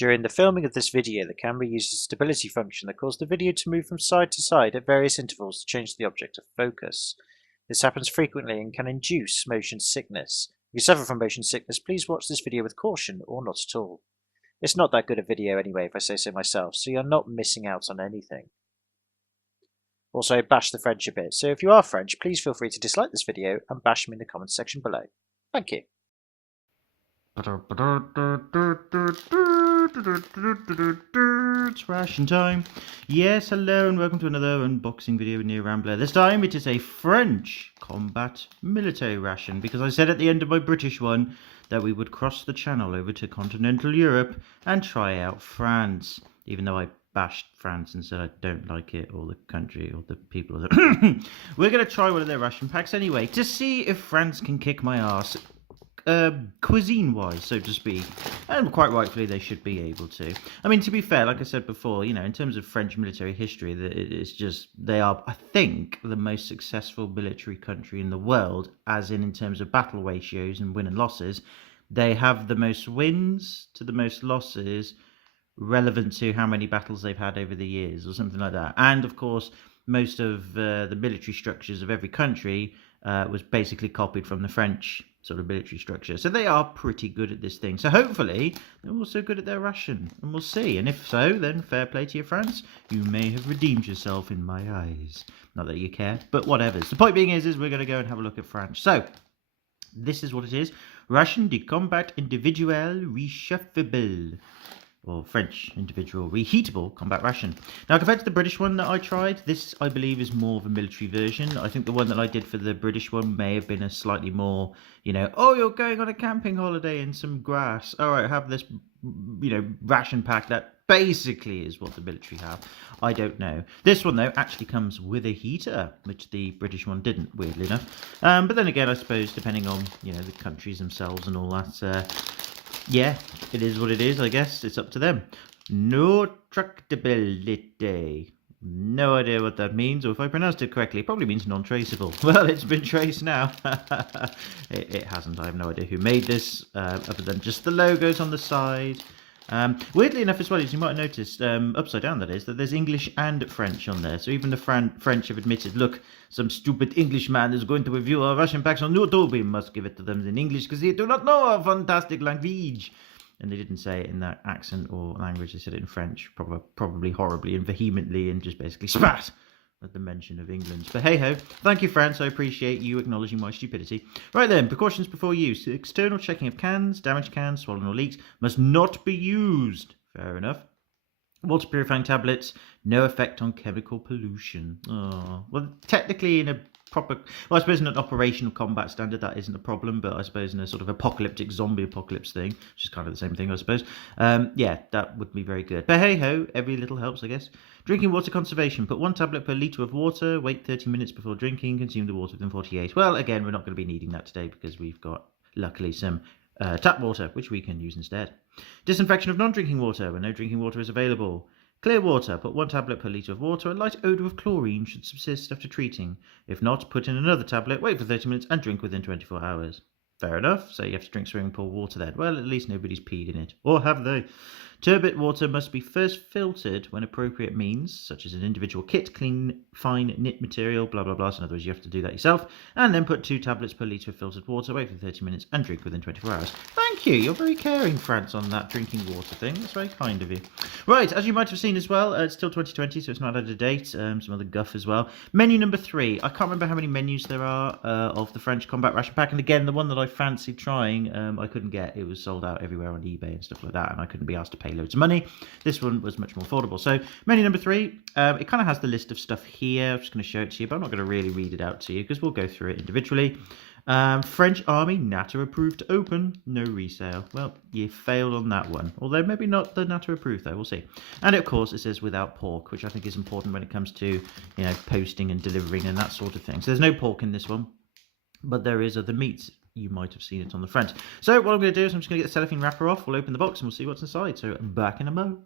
During the filming of this video, the camera uses a stability function that caused the video to move from side to side at various intervals to change the object of focus. This happens frequently and can induce motion sickness. If you suffer from motion sickness, please watch this video with caution or not at all. It's not that good a video anyway, if I say so myself, so you're not missing out on anything. Also, bash the French a bit, so if you are French, please feel free to dislike this video and bash me in the comments section below. Thank you. It's ration time. Yes, hello and welcome to another unboxing video with new Rambler. This time it is a French combat military ration, because I said at the end of my British one that we would cross the channel over to continental Europe and try out France, even though I bashed France and said I don't like it, or the country, or the people. Or the We're going to try one of their ration packs anyway, to see if France can kick my arse. Cuisine-wise, so to speak, and quite rightfully they should be able to. I mean, to be fair, like I said before, you know, in terms of French military history, it's just, they are, I think, the most successful military country in the world, as in terms of battle ratios and win and losses. They have the most wins to the most losses relevant to how many battles they've had over the years, or something like that. And of course, most of the military structures of every country was basically copied from the French sort of military structure. So they are pretty good at this thing. So hopefully they're also good at their ration, and we'll see. And if so, then fair play to you, France. You may have redeemed yourself in my eyes. Not that you care, but whatever. The point being is we're going to go and have a look at France. So this is what it is. Ration de combat individuel réchauffable, or French individual reheatable combat ration. Now, compared to the British one that I tried, this I believe is more of a military version. I think the one that I did for the British one may have been a slightly more, you know, oh, you're going on a camping holiday in some grass, all right, have this, you know, ration pack that basically is what the military have. I don't know. This one though actually comes with a heater, which the British one didn't, weirdly enough. But then again, I suppose depending on, you know, the countries themselves and all that, yeah, it is what it is, I guess. It's up to them. No tractability. No idea what that means, or if I pronounced it correctly, it probably means non-traceable. Well, it's been traced now. It hasn't. I have no idea who made this, other than just the logos on the side. Weirdly enough as well, as you might have noticed, upside down that is, that there's English and French on there. So even the French have admitted, look, some stupid Englishman is going to review our Russian packs on YouTube. We must give it to them in English because they do not know our fantastic language. And they didn't say it in that accent or language. They said it in French, probably horribly and vehemently, and just basically spat at the mention of England. But hey-ho, thank you, France. I appreciate you acknowledging my stupidity. Right then, precautions before use. External checking of cans, damaged cans, swollen or leaks must not be used. Fair enough. Water purifying tablets, no effect on chemical pollution. Oh, well, technically in a proper, well, I suppose in an operational combat standard that isn't a problem, but I suppose in a sort of apocalyptic zombie apocalypse thing, which is kind of the same thing, I suppose, yeah, that would be very good. But hey ho, every little helps, I guess. Drinking water conservation: put 1 tablet per litre of water, wait 30 minutes before drinking, consume the water within 48. Well, again, we're not going to be needing that today because we've got, luckily, some tap water, which we can use instead. Disinfection of non-drinking water when no drinking water is available. Clear water: put 1 tablet per litre of water. A light odour of chlorine should subsist after treating. If not, put in another tablet, wait for 30 minutes and drink within 24 hours. Fair enough, so you have to drink swimming pool water then. Well, at least nobody's peed in it. Or have they? Turbot water must be first filtered when appropriate means, such as an individual kit, clean, fine knit material, blah, blah, blah. So in other words, you have to do that yourself. And then put 2 tablets per litre of filtered water, wait for 30 minutes and drink within 24 hours. Thank you. You're very caring, France, on that drinking water thing. That's very kind of you. Right, as you might have seen as well, it's still 2020, so it's not out of date. Some other guff as well. Menu number 3. I can't remember how many menus there are of the French combat ration pack. And again, the one that I fancied trying, I couldn't get. It was sold out everywhere on eBay and stuff like that, and I couldn't be asked to pay loads of money. This one was much more affordable. So menu number 3, it kind of has the list of stuff here. I'm just going to show it to you, but I'm not going to really read it out to you because we'll go through it individually. French Army NATO approved to open, no resale. Well, you failed on that one, although maybe not the NATO approved though, we'll see. And of course it says without pork, which I think is important when it comes to, you know, posting and delivering and that sort of thing. So there's no pork in this one, but there is other meats. You might have seen it on the front. So what I'm going to do is I'm just going to get the cellophane wrapper off. We'll open the box and we'll see what's inside. So back in a mo.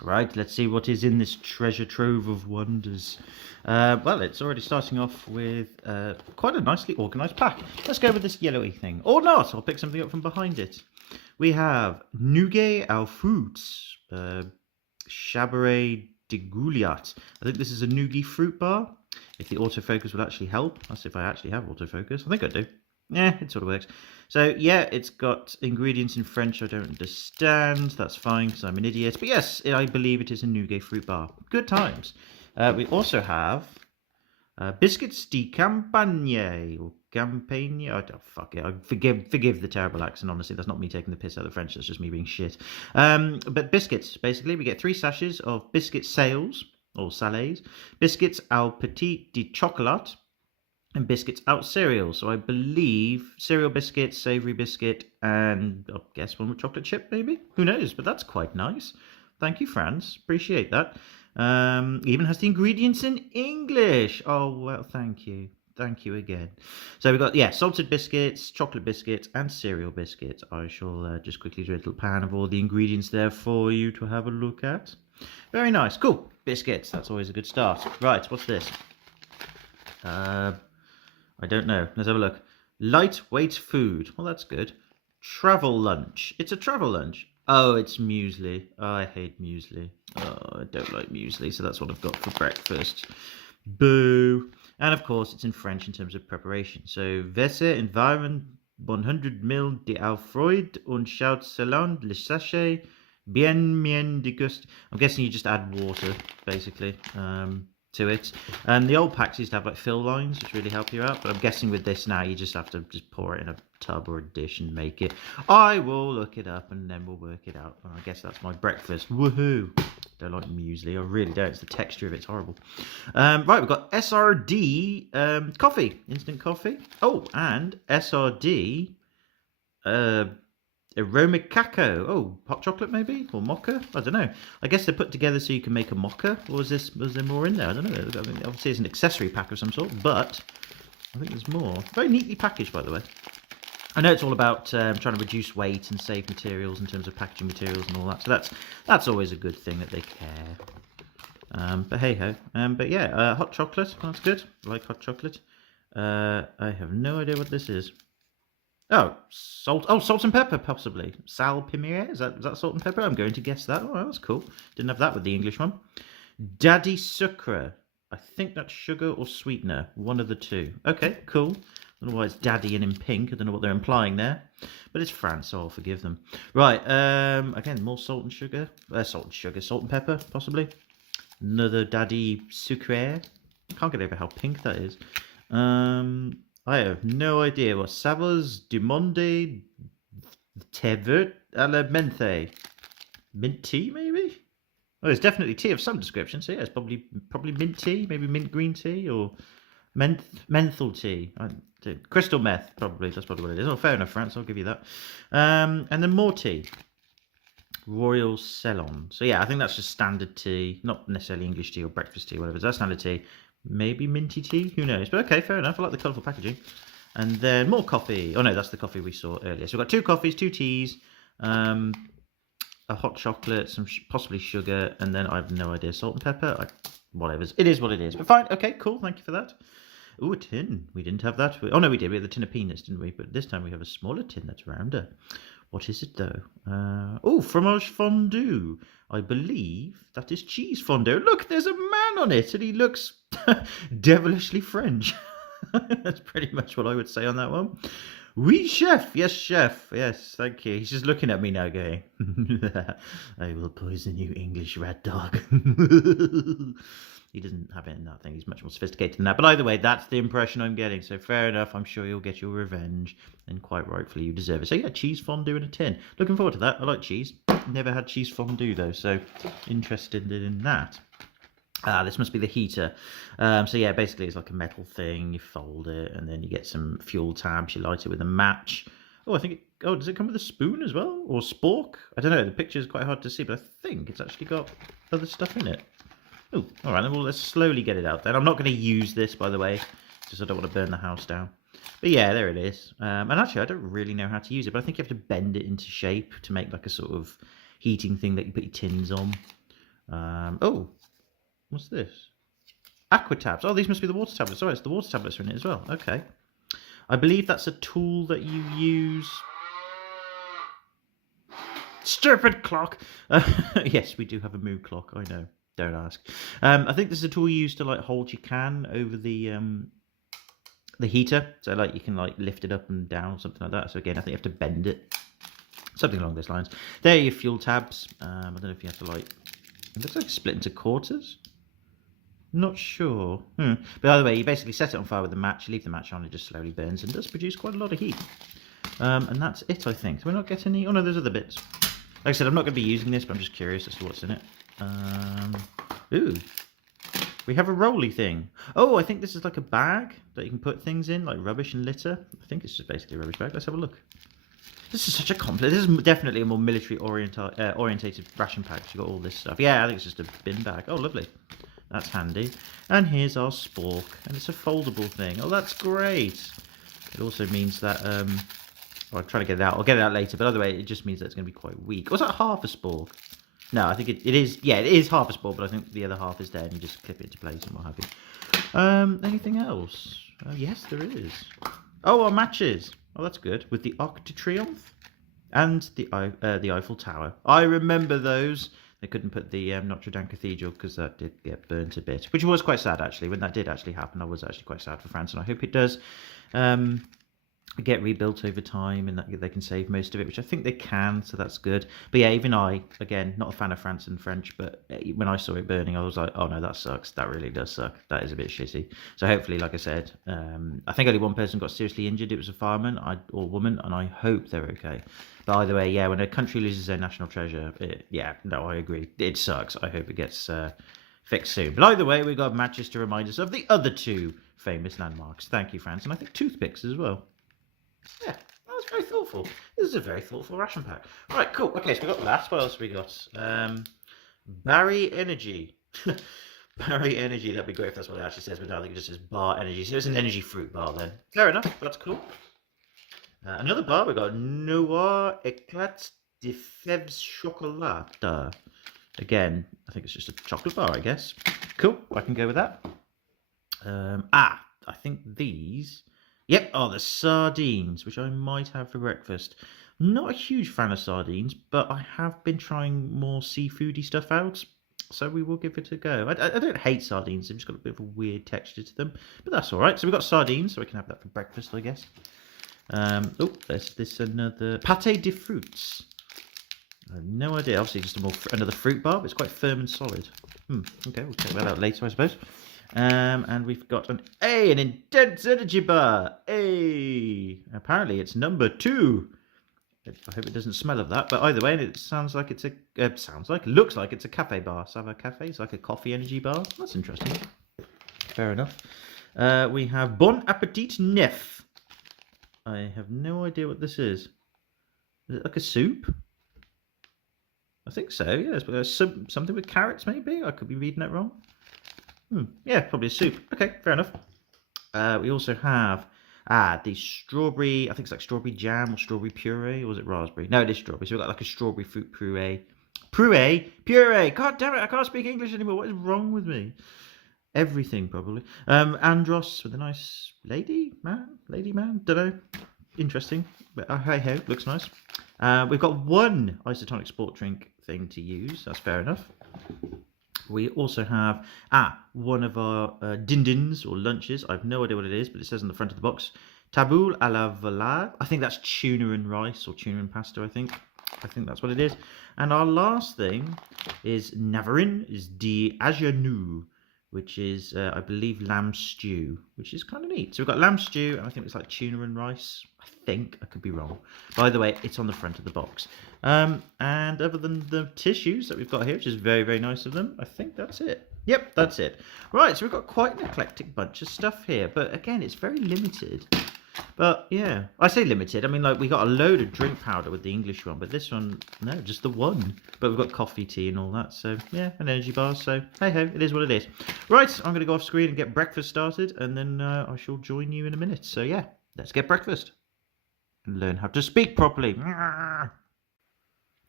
Right, let's see what is in this treasure trove of wonders. Well, it's already starting off with quite a nicely organised pack. Let's go with this yellowy thing. Or not, I'll pick something up from behind it. We have Nougat aux fruits, Chabaret de Gouliat. I think this is a nougat fruit bar. If the autofocus will actually help. That's if I actually have autofocus. I think I do. Yeah, it sort of works. So, yeah, it's got ingredients in French I don't understand. That's fine because I'm an idiot. But yes, I believe it is a nougat fruit bar. Good times. We also have biscuits de campagne or campagne. Oh, fuck it. I forgive the terrible accent. Honestly, that's not me taking the piss out of the French. That's just me being shit. But biscuits. Basically, we get 3 sachets of biscuit sales or salés, biscuits au petit de chocolat, and biscuits out cereal. So I believe cereal biscuit, savoury biscuit, and I guess one with chocolate chip, maybe? Who knows? But that's quite nice. Thank you, France. Appreciate that. Even has the ingredients in English. Oh, well, thank you. Thank you again. So we've got, salted biscuits, chocolate biscuits, and cereal biscuits. I shall just quickly do a little pan of all the ingredients there for you to have a look at. Very nice. Cool. Biscuits. That's always a good start. Right, what's this? I don't know. Let's have a look. Lightweight food. Well, that's good. Travel lunch. It's a travel lunch. Oh, it's muesli. Oh, I hate muesli. Oh, I don't like muesli, so that's what I've got for breakfast. Boo. And of course, it's in French in terms of preparation. So, verser environ 100 ml de eau froide und schaut selon le sachet bien déguste. I'm guessing you just add water, basically. To it, and the old packs used to have like fill lines which really help you out, but I'm guessing with this now you just have to just pour it in a tub or a dish and make it. I will look it up and then we'll work it out. I guess that's my breakfast. Woohoo! Don't like muesli. I really don't. It's the texture of it's horrible. Right, we've got SRD coffee, instant coffee. Oh, and SRD aroma cacao. Oh, hot chocolate maybe? Or mocha? I don't know. I guess they're put together so you can make a mocha. Or was there more in there? I don't know. I mean, obviously it's an accessory pack of some sort, but I think there's more. Very neatly packaged, by the way. I know it's all about trying to reduce weight and save materials in terms of packaging materials and all that. So that's always a good thing that they care. But hey ho. But yeah, hot chocolate. That's good. I like hot chocolate. I have no idea what this is. Oh, salt. Oh, salt and pepper, possibly. Sal pimier. Is that salt and pepper? I'm going to guess that. Oh, that's cool. Didn't have that with the English one. Daddy sucre. I think that's sugar or sweetener. One of the two. Okay, cool. I don't know why it's daddy and in pink. I don't know what they're implying there. But it's France, so I'll forgive them. Right. Again, more salt and sugar. Salt and pepper, possibly. Another daddy sucre. I can't get over how pink that is. I have no idea what Savos du Monde Tevert à la menthe. Mint tea, maybe? Well, it's definitely tea of some description, so yeah, it's probably mint tea, maybe mint green tea, or menthol tea. Crystal meth, probably. That's probably what it is. Oh, fair enough, France, I'll give you that. And then more tea. Royal Ceylon. So yeah, I think that's just standard tea, not necessarily English tea or breakfast tea, whatever. That's standard tea. Maybe minty tea, who knows? But okay, fair enough. I like the colourful packaging. And then more coffee. Oh no, that's the coffee we saw earlier. So we've got 2 coffees, 2 teas, a hot chocolate, some possibly sugar, and then I have no idea, salt and pepper. Whatever. It is what it is. But fine. Okay, cool. Thank you for that. Ooh, a tin. We didn't have that. Oh no, we did. We had the tin of peanuts, didn't we? But this time we have a smaller tin that's rounder. What is it though? Oh, fromage fondue. I believe that is cheese fondue. Look, there's a man on it, and he looks devilishly French. That's pretty much what I would say on that one. Oui, chef. Yes, chef. Yes, thank you. He's just looking at me now going, I will poison you, English rat dog. He doesn't have it in that thing. He's much more sophisticated than that. But either way, that's the impression I'm getting. So fair enough. I'm sure you'll get your revenge. And quite rightfully, you deserve it. So yeah, cheese fondue in a tin. Looking forward to that. I like cheese. Never had cheese fondue, though. So interested in that. This must be the heater. So yeah, basically it's like a metal thing. You fold it, and then you get some fuel tabs. You light it with a match. Oh, I think does it come with a spoon as well? Or spork? I don't know. The picture is quite hard to see, but I think it's actually got other stuff in it. Oh, all right, then let's slowly get it out then. I'm not going to use this, by the way, just I don't want to burn the house down. But yeah, there it is. And actually, I don't really know how to use it, but I think you have to bend it into shape to make like a sort of heating thing that you put your tins on. Oh, what's this? Aqua tabs. Oh, these must be the water tablets. Sorry, it's the water tablets are in it as well. Okay. I believe that's a tool that you use. Stupid clock. Yes, we do have a moo clock. I know. Don't ask. I think this is a tool you use to like hold your can over the heater, so like you can like lift it up and down or something like that. So again, I think you have to bend it, something along those lines. There are your fuel tabs. I don't know if you have to like. It looks like it's split into quarters. Not sure. But either way, you basically set it on fire with a match, leave the match on, it just slowly burns and does produce quite a lot of heat. And that's it, I think. Do we not get any? Oh no, there's other bits. Like I said, I'm not going to be using this, but I'm just curious as to what's in it. Ooh. We have a rolly thing. Oh, I think this is like a bag that you can put things in, like rubbish and litter. I think it's just basically a rubbish bag. Let's have a look. This is such a complex. This is definitely a more military orientated ration pack. You got all this stuff. Yeah, I think it's just a bin bag. Oh, lovely. That's handy. And here's our spork, and it's a foldable thing. Oh, that's great. It also means that I'll try to get it out. I'll get it out later, but either way, it just means that it's going to be quite weak. Was that half a spork? No, I think it is. Yeah, it is half a spork, but I think the other half is there, and you just clip it into place and what have you. Anything else? Yes, there is. Oh, our matches. Oh, that's good. With the Arc de Triomphe and the Eiffel Tower. I remember those. They couldn't put the Notre Dame Cathedral because that did get burnt a bit, which was quite sad actually. When that did actually happen, I was actually quite sad for France, and I hope it does get rebuilt over time and that they can save most of it, which I think they can, so that's good. But yeah, even I, again, not a fan of France and French, but when I saw it burning, I was like, oh no, that sucks. That really does suck. That is a bit shitty. So hopefully, like I said, I think only one person got seriously injured. It was a fireman or woman, and I hope they're okay. But either way, yeah, when a country loses their national treasure, yeah, no, I agree. It sucks. I hope it gets fixed soon. But either way, we've got matches to remind us of the other two famous landmarks. Thank you, France. And I think toothpicks as well. Yeah, that was very thoughtful. This is a very thoughtful ration pack. Right, cool. Okay, so we got that. What else have we got? Barry Energy. Barry Energy, that'd be great if that's what it actually says, but no, I think it just says bar energy. So it's an energy fruit bar then. Fair enough, that's cool. Another bar, we got Noir Eclats de Fèves Chocolat. Again, I think it's just a chocolate bar, I guess. Cool, I can go with that. I think these... Yep, the sardines, which I might have for breakfast. Not a huge fan of sardines, but I have been trying more seafoody stuff out, so we will give it a go. I don't hate sardines, they've just got a bit of a weird texture to them, but that's alright. So we've got sardines, so we can have that for breakfast, I guess. There's this another pâté de fruits. I have no idea, obviously just another fruit bar, but it's quite firm and solid. Okay, we'll check that out later, I suppose. And we've got an intense energy bar. Apparently it's number 2. I hope it doesn't smell of that, but either way, it sounds like it's looks like it's a cafe bar. Sava Cafe, it's like a coffee energy bar. That's interesting. Fair enough. We have Bon Appetit Neuf. I have no idea what this is. Is it like a soup? I think so, yeah. It's something with carrots, maybe? I could be reading that wrong. Yeah, probably a soup. Okay, fair enough. We also have the strawberry, I think it's like strawberry jam or strawberry puree, or was it raspberry? No, it is strawberry. So we've got like a strawberry fruit puree. Puree! God damn it, I can't speak English anymore. What is wrong with me? Everything, probably. Andros with a nice lady man, don't know. Interesting, but hey ho, looks nice. We've got one isotonic sport drink thing to use. That's fair enough. We also have one of our dindins or lunches. I have no idea what it is, but it says on the front of the box, taboule à la volaille. I think that's tuna and rice or tuna and pasta. I think that's what it is. And our last thing is Navarin is de agenou, which is I believe lamb stew, which is kind of neat. So we've got lamb stew, and I think it's like tuna and rice. I could be wrong. By the way, it's on the front of the box. And other than the tissues that we've got here, which is very, very nice of them, I think that's it. Yep, that's it. Right, so we've got quite an eclectic bunch of stuff here, but again, it's very limited. But yeah, I say limited. I mean, like we got a load of drink powder with the English one, but this one, no, just the one. But we've got coffee, tea, and all that. So yeah, an energy bar. So hey ho, it is what it is. Right, I'm gonna go off screen and get breakfast started, and then I shall join you in a minute. So yeah, let's get breakfast and learn how to speak properly.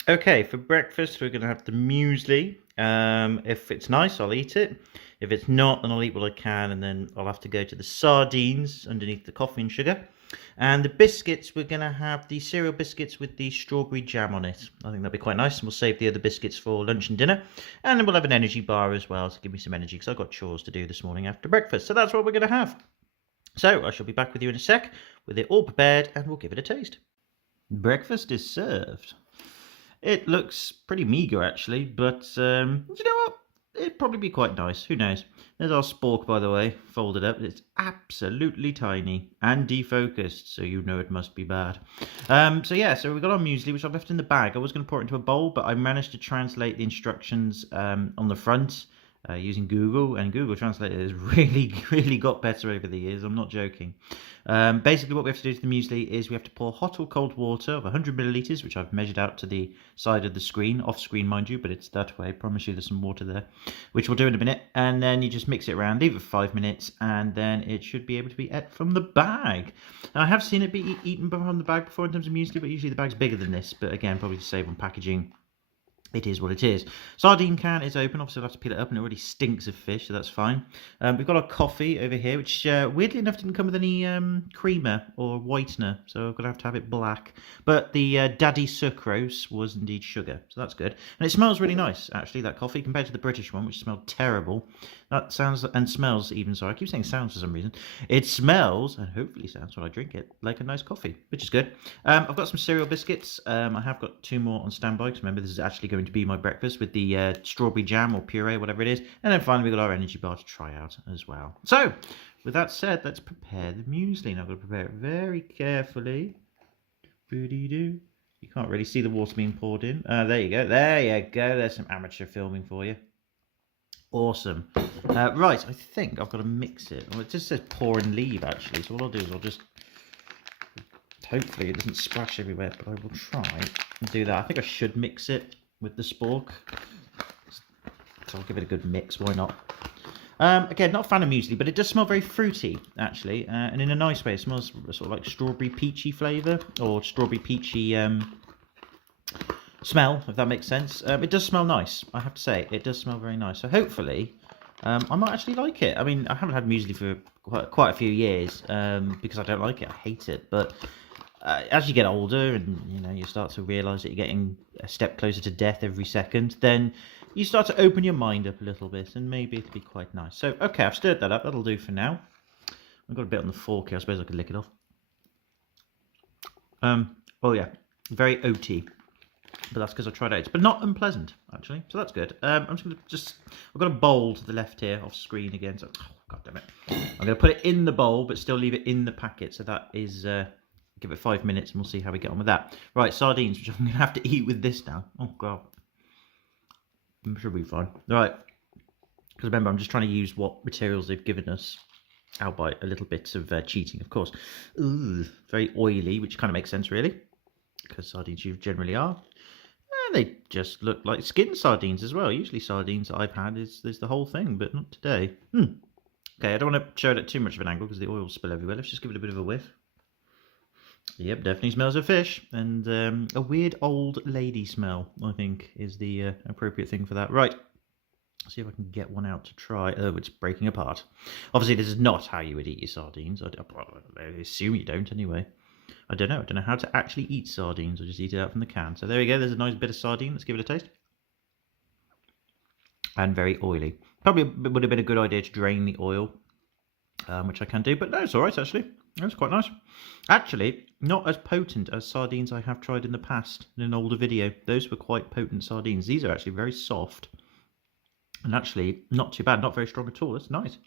Okay, for breakfast we're gonna have the muesli. If it's nice, I'll eat it. If it's not, then I'll eat what I can, and then I'll have to go to the sardines underneath the coffee and sugar. And the biscuits, we're going to have the cereal biscuits with the strawberry jam on it. I think that'll be quite nice, and we'll save the other biscuits for lunch and dinner. And then we'll have an energy bar as well to give me some energy, because I've got chores to do this morning after breakfast. So that's what we're going to have. So I shall be back with you in a sec with it all prepared, and we'll give it a taste. Breakfast is served. It looks pretty meagre actually, but you know what? It'd probably be quite nice. Who knows? There's our spork, by the way, folded up. It's absolutely tiny and defocused, so you know it must be bad. So yeah, so we got our muesli, which I've left in the bag. I was going to pour it into a bowl, but I managed to translate the instructions on the front using Google, and Google Translator has really got better over the years. I'm not joking. Basically, what we have to do to the muesli is we have to pour hot or cold water of 100 milliliters, which I've measured out to the side of the screen, off screen, mind you, but it's that way. I promise you there's some water there, which we'll do in a minute. And then you just mix it around, leave it for 5 minutes, and then it should be able to be ate from the bag. Now, I have seen it be eaten from the bag before in terms of muesli, but usually the bag's bigger than this. But again, probably to save on packaging, it is what it is. Sardine can is open. Obviously, I'll have to peel it up, and it already stinks of fish, so that's fine. We've got our coffee over here, which weirdly enough didn't come with any creamer or whitener, so I'm going to have it black. But the Daddy Sucrose was indeed sugar, so that's good. And it smells really nice, actually, that coffee, compared to the British one, which smelled terrible. That sounds and smells even, sorry, I keep saying sounds for some reason. It smells, and hopefully sounds when I drink it, like a nice coffee, which is good. I've got some cereal biscuits. I have got 2 more on standby, because remember, this is actually going to be my breakfast with the strawberry jam or puree, whatever it is. And then finally, we've got our energy bar to try out as well. So, with that said, let's prepare the muesli. Now, I've got to prepare it very carefully. You can't really see the water being poured in. There you go. There you go. There's some amateur filming for you. Awesome. Right, I think I've got to mix it. Well, it just says pour and leave, actually. So what I'll do is I'll just... Hopefully it doesn't splash everywhere, but I will try and do that. I think I should mix it with the spork. So I'll give it a good mix. Why not? Again, not a fan of muesli, but it does smell very fruity, actually. And in a nice way. It smells sort of like strawberry peachy flavour. Or strawberry peachy... smell, if that makes sense. It does smell nice, I have to say. It does smell very nice. So hopefully, I might actually like it. I mean, I haven't had muesli for quite a few years because I don't like it. I hate it. But as you get older and you start to realise that you're getting a step closer to death every second, then you start to open your mind up a little bit, and maybe it'll be quite nice. So okay, I've stirred that up. That'll do for now. I've got a bit on the fork here. I suppose I could lick it off. Oh yeah, very oaty. But that's because I tried it, but not unpleasant actually, so that's good. I'm just going to I've got a bowl to the left here off screen again, so god damn it, I'm going to put it in the bowl but still leave it in the packet, so that is give it 5 minutes and we'll see how we get on with that. Right, sardines, which I'm going to have to eat with this now. Oh god, should be fine. Right, because remember, I'm just trying to use what materials they've given us, albeit a little bit of cheating, of course. Ooh, very oily, which kind of makes sense really, because sardines generally are. They just look like skin sardines as well. Usually sardines that I've had is the whole thing, but not today. Okay, I don't want to show it at too much of an angle because the oil will spill everywhere. Let's just give it a bit of a whiff. Yep, definitely smells of fish. And a weird old lady smell, I think, is the appropriate thing for that. Right, see if I can get one out to try. Oh, it's breaking apart. Obviously, this is not how you would eat your sardines. I assume you don't anyway. I don't know how to actually eat sardines. I just eat it out from the can. So there we go. There's a nice bit of sardine. Let's give it a taste. And very oily. Probably would have been a good idea to drain the oil, which I can do. But no, it's all right, actually. That's quite nice. Actually, not as potent as sardines I have tried in the past in an older video. Those were quite potent sardines. These are actually very soft. And actually, not too bad. Not very strong at all. That's nice.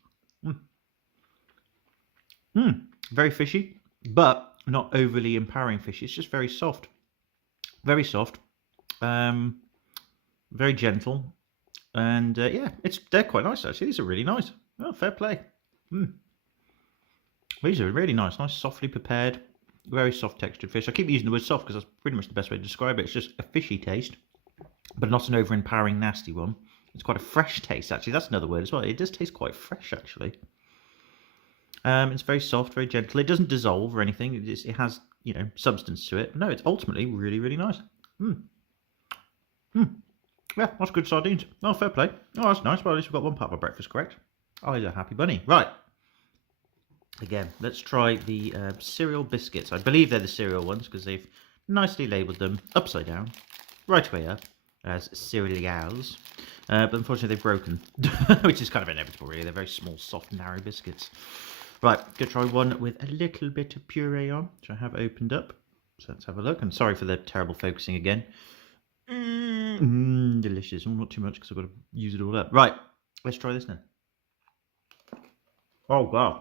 Very fishy, but not overly empowering fish. It's just very soft. Very soft. Very gentle. And yeah, they're quite nice actually. These are really nice. Oh, fair play. These are really nice. Nice, softly prepared, very soft textured fish. I keep using the word soft because that's pretty much the best way to describe it. It's just a fishy taste, but not an over-empowering, nasty one. It's quite a fresh taste actually. That's another word as well. It does taste quite fresh actually. It's very soft, very gentle. It doesn't dissolve or anything. It has, substance to it. No, it's ultimately really, really nice. Yeah, that's good sardines. Oh, fair play. Oh, that's nice. Well, at least we've got one part of our breakfast correct. Oh, he's a happy bunny. Right. Again, let's try the cereal biscuits. I believe they're the cereal ones because they've nicely labelled them upside down, right way up, as cereals. But unfortunately they've broken, which is kind of inevitable really. They're very small, soft, narrow biscuits. Right, gonna try one with a little bit of puree on, which I have opened up. So let's have a look. And sorry for the terrible focusing again. Delicious. Not too much because I've got to use it all up. Right, let's try this now. Oh god.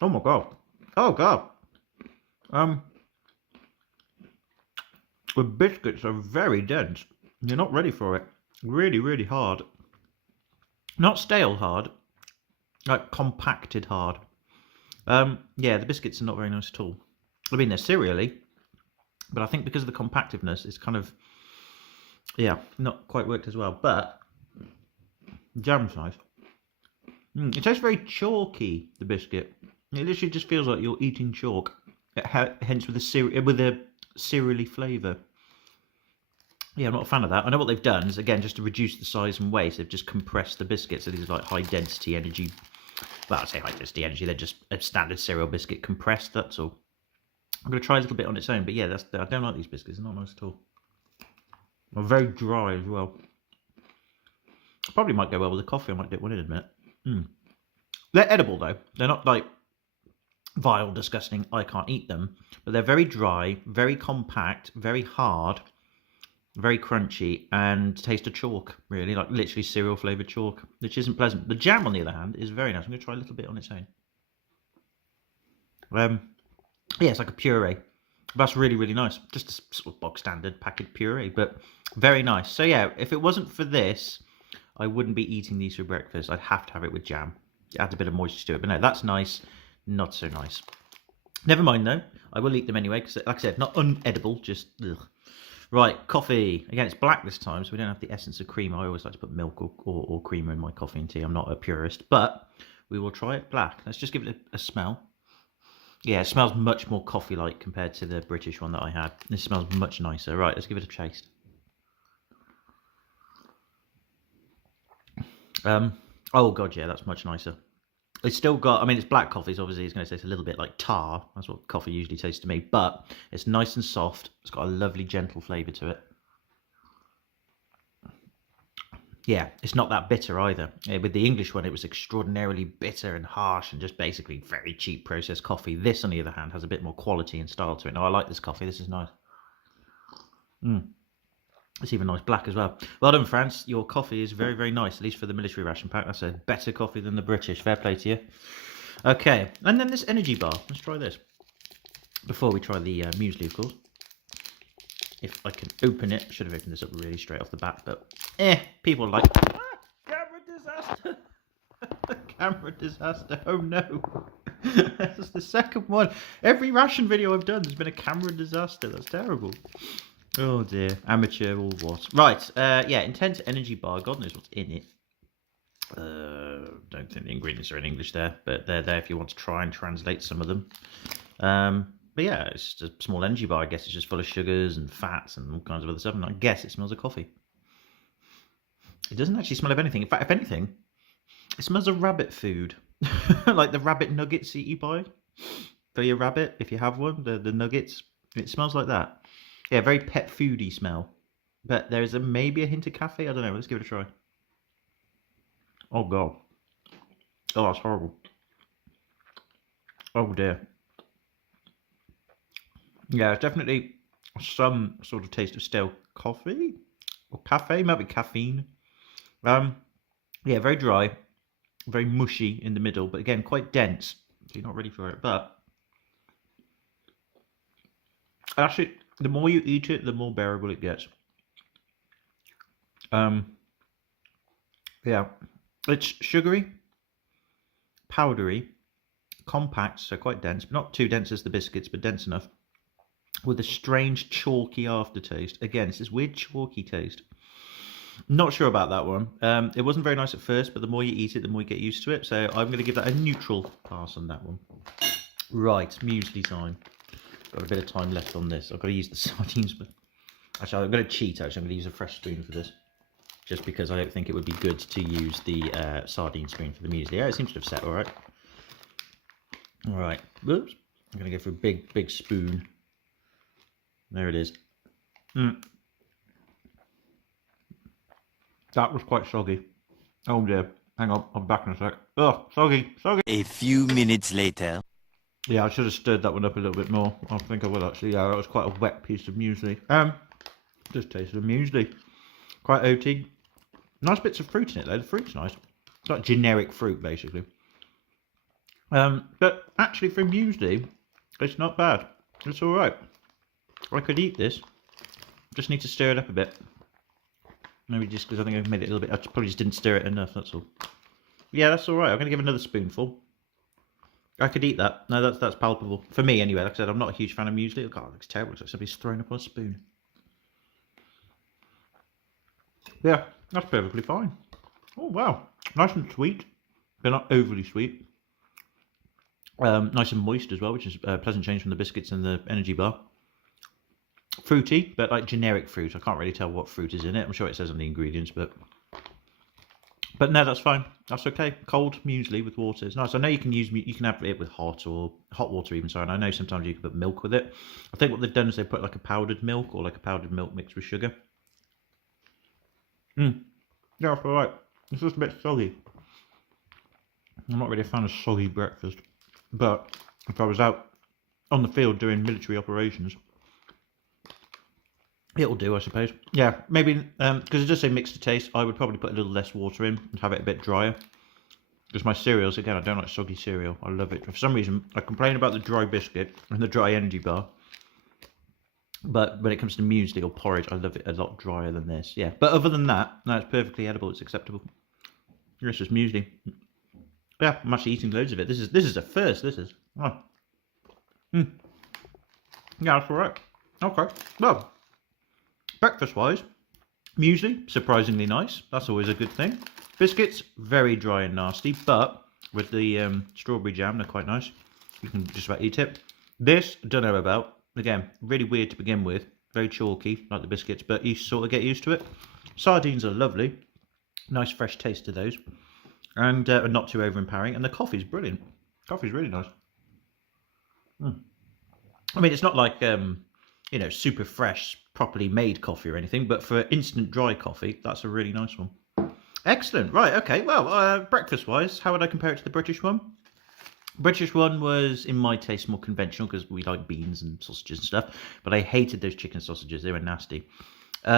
Oh my god. Oh god. The biscuits are very dense. You're not ready for it. Really, really hard. Not stale hard. Like compacted hard. Yeah, the biscuits are not very nice at all. I mean, they're cereally, but I think because of the compactiveness, it's kind of, yeah, not quite worked as well. But jam's nice. It tastes very chalky, the biscuit. It literally just feels like you're eating chalk. Hence with the cereally flavour. Yeah, I'm not a fan of that. I know what they've done is, again, just to reduce the size and weight, they've just compressed the biscuits. So these are like high density energy. Well, I'd say high density energy. They're just a standard cereal biscuit compressed, that's all. I'm going to try a little bit on its own, but yeah, I don't like these biscuits. They're not nice at all. They're very dry as well. Probably might go well with the coffee. I might dip one in a minute. They're edible though. They're not like vile, disgusting, I can't eat them. But they're very dry, very compact, very hard, very crunchy, and taste of chalk, really. Like literally cereal flavoured chalk, which isn't pleasant. The jam, on the other hand, is very nice. I'm going to try a little bit on its own. Yeah, it's like a puree. That's really, really nice. Just a sort of bog standard packet puree, but very nice. So yeah, if it wasn't for this, I wouldn't be eating these for breakfast. I'd have to have it with jam. It adds a bit of moisture to it. But no, that's nice. Not so nice. Never mind though. I will eat them anyway, because like I said, not unedible, just ugh. Right, coffee. Again, it's black this time, so we don't have the essence of cream. I always like to put milk or creamer in my coffee and tea. I'm not a purist, but we will try it black. Let's just give it a smell. Yeah, it smells much more coffee-like compared to the British one that I had. This smells much nicer. Right, let's give it a taste. Oh god, yeah, that's much nicer. It's still got, I mean, it's black coffee, so obviously it's going to taste a little bit like tar. That's what coffee usually tastes to me. But it's nice and soft. It's got a lovely, gentle flavour to it. Yeah, it's not that bitter either. With the English one, it was extraordinarily bitter and harsh and just basically very cheap processed coffee. This, on the other hand, has a bit more quality and style to it. Now, I like this coffee. This is nice. It's even nice black as well. Well done, France. Your coffee is very, very nice, at least for the military ration pack. That's a better coffee than the British. Fair play to you. Okay, and then this energy bar. Let's try this. Before we try the muesli, of course. If I can open it. I should have opened this up really straight off the bat, but people like... camera disaster! Camera disaster. Oh no. That's the second one. Every ration video I've done has been a camera disaster. That's terrible. Oh dear, amateur or what? Right, yeah, intense energy bar. God knows what's in it. Don't think the ingredients are in English there, but they're there if you want to try and translate some of them. But yeah, it's just a small energy bar. I guess it's just full of sugars and fats and all kinds of other stuff. And I guess it smells of coffee. It doesn't actually smell of anything. In fact, if anything, it smells of rabbit food, like the rabbit nuggets that you buy for your rabbit if you have one. The nuggets. It smells like that. Yeah, very pet foody smell. But there is maybe a hint of cafe. I don't know. Let's give it a try. Oh, God. Oh, that's horrible. Oh, dear. Yeah, it's definitely some sort of taste of stale coffee. Or cafe. Might be caffeine. Yeah, very dry. Very mushy in the middle. But again, quite dense. So you're not ready for it. But actually... the more you eat it, the more bearable it gets. Yeah, it's sugary, powdery, compact, so quite dense, but not too dense as the biscuits, but dense enough, with a strange chalky aftertaste. Again, it's this weird chalky taste. Not sure about that one. It wasn't very nice at first, but the more you eat it, the more you get used to it. So I'm going to give that a neutral pass on that one. Right, muesli time. Got a bit of time left on this. I've got to use the sardine spoon. Actually, I'm going to cheat. Actually, I'm going to use a fresh spoon for this, just because I don't think it would be good to use the sardine spoon for the muesli. Yeah, it seems to have set all right. All right. Whoops. I'm going to go for a big spoon. There it is. That was quite soggy. Oh dear. Hang on, I'm back in a sec. Oh, soggy. A few minutes later. Yeah, I should have stirred that one up a little bit more. I think I will actually. Yeah, that was quite a wet piece of muesli. Just tasted of muesli. Quite oaty. Nice bits of fruit in it though. The fruit's nice. It's like generic fruit basically. But actually for muesli, it's not bad. It's alright. I could eat this. Just need to stir it up a bit. Maybe just because I think I've made it a little bit. I probably just didn't stir it enough, that's all. Yeah, that's alright. I'm going to give another spoonful. I could eat that. No, that's palpable. For me, anyway. Like I said, I'm not a huge fan of muesli. God, it looks terrible. It's like somebody's thrown up on a spoon. Yeah, that's perfectly fine. Oh, wow. Nice and sweet. They're not overly sweet. Nice and moist as well, which is a pleasant change from the biscuits and the energy bar. Fruity, but like generic fruit. I can't really tell what fruit is in it. I'm sure it says on the ingredients, but no, that's fine. That's okay. Cold muesli with water is nice. I know you can have it with hot water even. Sorry, and I know sometimes you can put milk with it. I think what they've done is they put like a powdered milk or like a powdered milk mixed with sugar. Yeah, that's all right. It's just a bit soggy. I'm not really a fan of soggy breakfast, but if I was out on the field doing military operations, it'll do, I suppose. Yeah, maybe, because it does say mixed to taste, I would probably put a little less water in and have it a bit drier. Because my cereals, again, I don't like soggy cereal. I love it. For some reason, I complain about the dry biscuit and the dry energy bar. But when it comes to muesli or porridge, I love it a lot drier than this. Yeah, but other than that, no, it's perfectly edible. It's acceptable. It's just muesli. Yeah, I'm actually eating loads of it. This is a first, this is. Oh. Yeah, that's alright. Okay, well. Breakfast-wise, muesli, surprisingly nice. That's always a good thing. Biscuits, very dry and nasty, but with the strawberry jam, they're quite nice. You can just about eat it. This, don't know about. Again, really weird to begin with. Very chalky, like the biscuits, but you sort of get used to it. Sardines are lovely. Nice fresh taste to those. And not too overpowering. And the coffee's brilliant. Coffee's really nice. I mean, it's not like, super fresh, properly made coffee or anything, but for instant dry coffee, that's a really nice one. Excellent. Right, okay. Well, breakfast-wise, how would I compare it to the British one? British one was, in my taste, more conventional because we like beans and sausages and stuff, but I hated those chicken sausages. They were nasty. What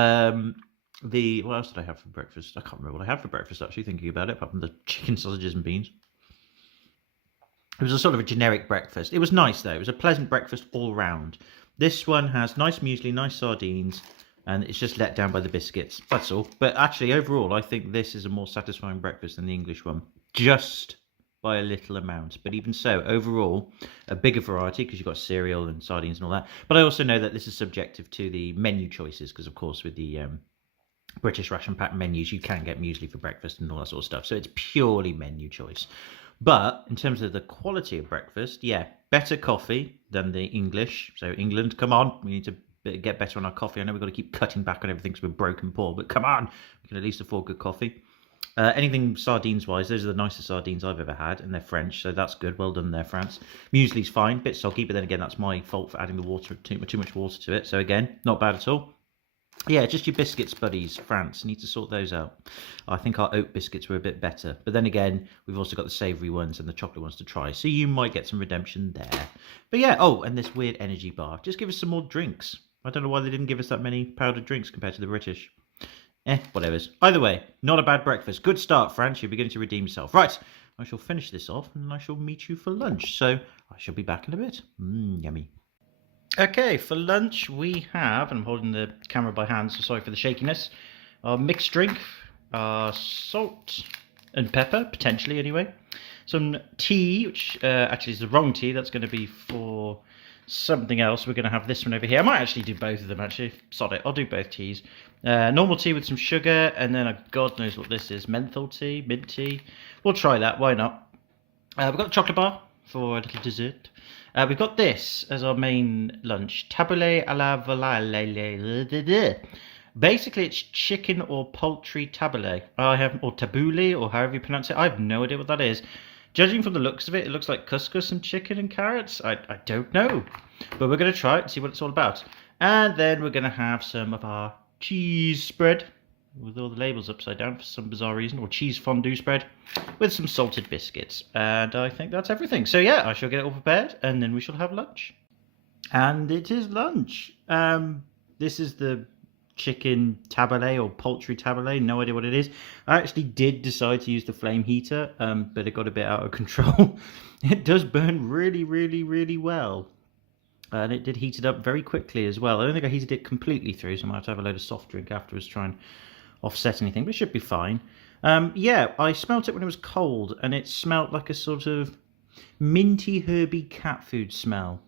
else did I have for breakfast? I can't remember what I had for breakfast, actually, thinking about it, apart from the chicken sausages and beans. It was a sort of a generic breakfast. It was nice, though. It was a pleasant breakfast all round. This one has nice muesli, nice sardines, and it's just let down by the biscuits. That's all. But actually, overall, I think this is a more satisfying breakfast than the English one. Just by a little amount. But even so, overall, a bigger variety because you've got cereal and sardines and all that. But I also know that this is subjective to the menu choices because, of course, with the British ration pack menus, you can get muesli for breakfast and all that sort of stuff. So it's purely menu choice. But in terms of the quality of breakfast, yeah, better coffee than the English. So England, come on, we need to get better on our coffee. I know we've got to keep cutting back on everything because we're broken poor, but come on, we can at least afford good coffee. Anything sardines-wise, those are the nicest sardines I've ever had, and they're French, so that's good. Well done there, France. Muesli's fine, bit soggy, but then again, that's my fault for adding the water, too much water to it. So again, not bad at all. Yeah, just your biscuits, buddies, France. Need to sort those out. I think our oat biscuits were a bit better. But then again, we've also got the savoury ones and the chocolate ones to try. So you might get some redemption there. But yeah, oh, and this weird energy bar. Just give us some more drinks. I don't know why they didn't give us that many powdered drinks compared to the British. Whatevers. Either way, not a bad breakfast. Good start, France. You're beginning to redeem yourself. Right, I shall finish this off and I shall meet you for lunch. So I shall be back in a bit. Yummy. Okay, for lunch we have, and I'm holding the camera by hand, so sorry for the shakiness, our mixed drink, salt and pepper, potentially anyway. Some tea, which actually is the wrong tea, that's going to be for something else. We're going to have this one over here. I might actually do both of them, actually. Sod it, I'll do both teas. Normal tea with some sugar, and then God knows what this is, menthol tea, mint tea. We'll try that, why not? We've got a chocolate bar for a little dessert. We've got this as our main lunch. Tabbouleh à la volaille. Basically, it's chicken or poultry tabbouleh. Or tabbouleh, or however you pronounce it. I have no idea what that is. Judging from the looks of it, it looks like couscous and chicken and carrots. I don't know. But we're going to try it and see what it's all about. And then we're going to have some of our cheese spread with all the labels upside down for some bizarre reason, or cheese fondue spread with some salted biscuits. And I think that's everything. So yeah, I shall get it all prepared and then we shall have lunch. And it is lunch. This is the chicken tabbouleh or poultry tabbouleh, no idea what it is. I actually did decide to use the flame heater, but it got a bit out of control. It does burn really, really, really well. And it did heat it up very quickly as well. I don't think I heated it completely through, so I might have to have a load of soft drink afterwards to try and offset anything, but it should be fine. Yeah, I smelt it when it was cold, and it smelt like a sort of minty, herby cat food smell.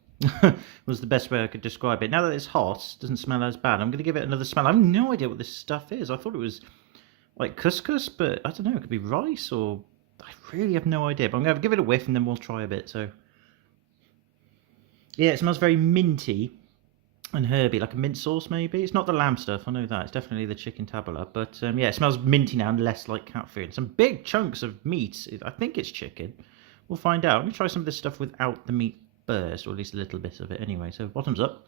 Was the best way I could describe it. Now that it's hot, it doesn't smell as bad. I'm going to give it another smell. I have no idea what this stuff is. I thought it was like couscous, but I don't know. It could be rice, or I really have no idea. But I'm going to give it a whiff, and then we'll try a bit. So yeah, it smells very minty and herby, like a mint sauce maybe. It's not the lamb stuff, I know that. It's definitely the chicken tabbouleh. But yeah, it smells minty now and less like cat food. Some big chunks of meat. I think it's chicken. We'll find out. Let me try some of this stuff without the meat first, or at least a little bit of it anyway. So bottoms up.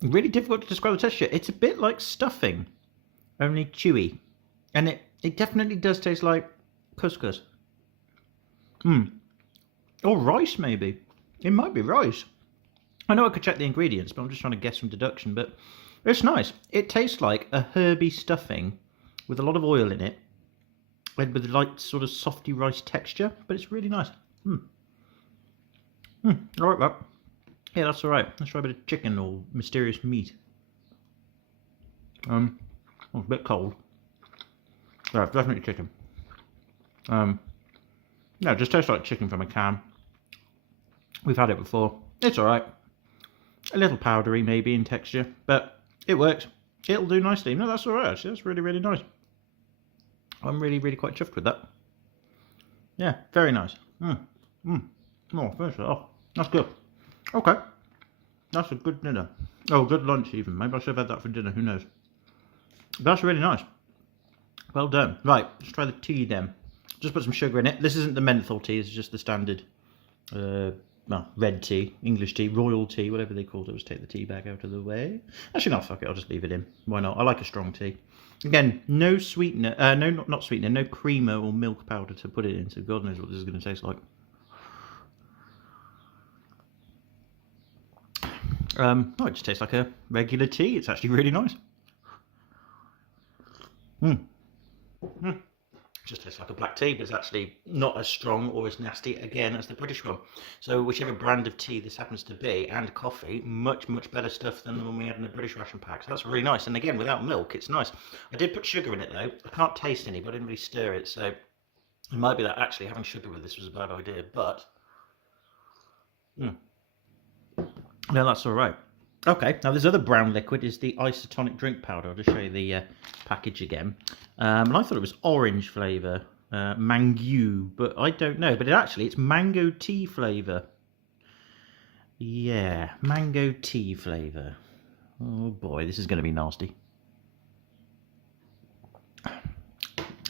Really difficult to describe the texture. It's a bit like stuffing, only chewy. And it definitely does taste like couscous. Or rice, maybe. It might be rice. I know I could check the ingredients, but I'm just trying to guess from deduction. But it's nice. It tastes like a herby stuffing with a lot of oil in it, and with a light sort of softy rice texture. But it's really nice. I like that. Yeah, that's all right. Let's try a bit of chicken or mysterious meat. Oh, a bit cold. Yeah, definitely chicken. No, it just tastes like chicken from a can. We've had it before. It's alright. A little powdery maybe in texture, but it works. It'll do nicely. No, that's alright actually. That's really, really nice. I'm really, really quite chuffed with that. Yeah, very nice. Oh, finish it off. That's good. Okay. That's a good dinner. Oh, good lunch even. Maybe I should have had that for dinner. Who knows? That's really nice. Well done. Right, let's try the tea then. Just put some sugar in it. This isn't the menthol tea. It's just the standard, well, red tea, English tea, royal tea, whatever they called it. Just take the tea bag out of the way. Actually, no, fuck it. I'll just leave it in. Why not? I like a strong tea. Again, no sweetener. No, not sweetener. No creamer or milk powder to put it in. So God knows what this is going to taste like. Oh, it just tastes like a regular tea. It's actually really nice. It just tastes like a black tea, but it's actually not as strong or as nasty, again, as the British one. So whichever brand of tea this happens to be, and coffee, much, much better stuff than the one we had in the British ration pack. So that's really nice. And again, without milk, it's nice. I did put sugar in it, though. I can't taste any, but I didn't really stir it. So it might be that actually having sugar with this was a bad idea, but no, that's all right. Okay, now this other brown liquid is the isotonic drink powder. I'll just show you the package again. And I thought it was orange flavour, mango, but I don't know. But it's mango tea flavour. Yeah, mango tea flavour. Oh boy, this is going to be nasty.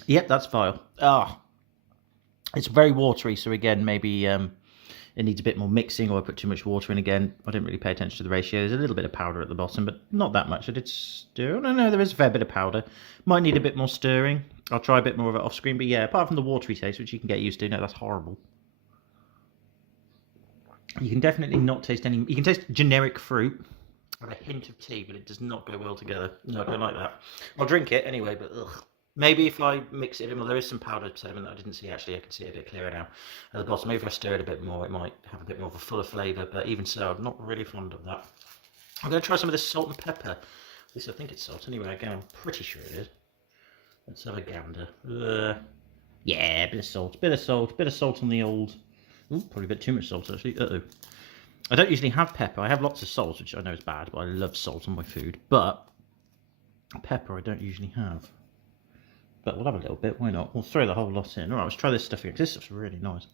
Yep, that's vile. It's very watery, so again, maybe it needs a bit more mixing, or I put too much water in again. I didn't really pay attention to the ratio. There's a little bit of powder at the bottom, but not that much. I did stir. No, there is a fair bit of powder. Might need a bit more stirring. I'll try a bit more of it off screen, but yeah, apart from the watery taste, which you can get used to, no, that's horrible. You can definitely not taste any. You can taste generic fruit and a hint of tea, but it does not go well together. No, I don't like that. I'll drink it anyway, but ugh. Maybe if I mix it in, well, there is some powdered sediment that I didn't see actually. I can see it a bit clearer now at the bottom. Maybe if I stir it a bit more, it might have a bit more of a fuller flavour, but even so, I'm not really fond of that. I'm going to try some of this salt and pepper. At least I think it's salt anyway. Again, I'm pretty sure it is. Let's have a gander. Yeah, bit of salt on the old. Ooh, probably a bit too much salt actually. I don't usually have pepper. I have lots of salt, which I know is bad, but I love salt on my food. But pepper I don't usually have. But we'll have a little bit, why not? We'll throw the whole lot in. Alright, let's try this stuff again. This stuff's really nice.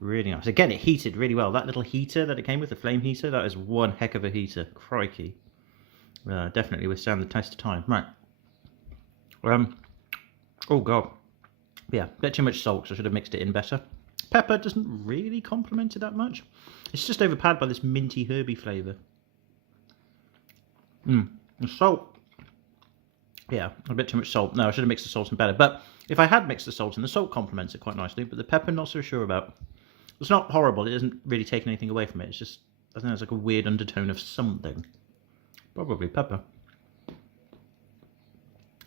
Really nice. Again, it heated really well. That little heater that it came with, the flame heater, that is one heck of a heater. Crikey. Definitely withstand the test of time. Right. Oh god. Yeah, a bit too much salt, so I should have mixed it in better. Pepper doesn't really complement it that much. It's just overpowered by this minty herby flavour. The salt. Yeah, a bit too much salt. No, I should have mixed the salt in better. But if I had mixed the salt in, the salt complements it quite nicely. But the pepper, not so sure about. It's not horrible. It doesn't really take anything away from it. It's just, I think there's like a weird undertone of something. Probably pepper.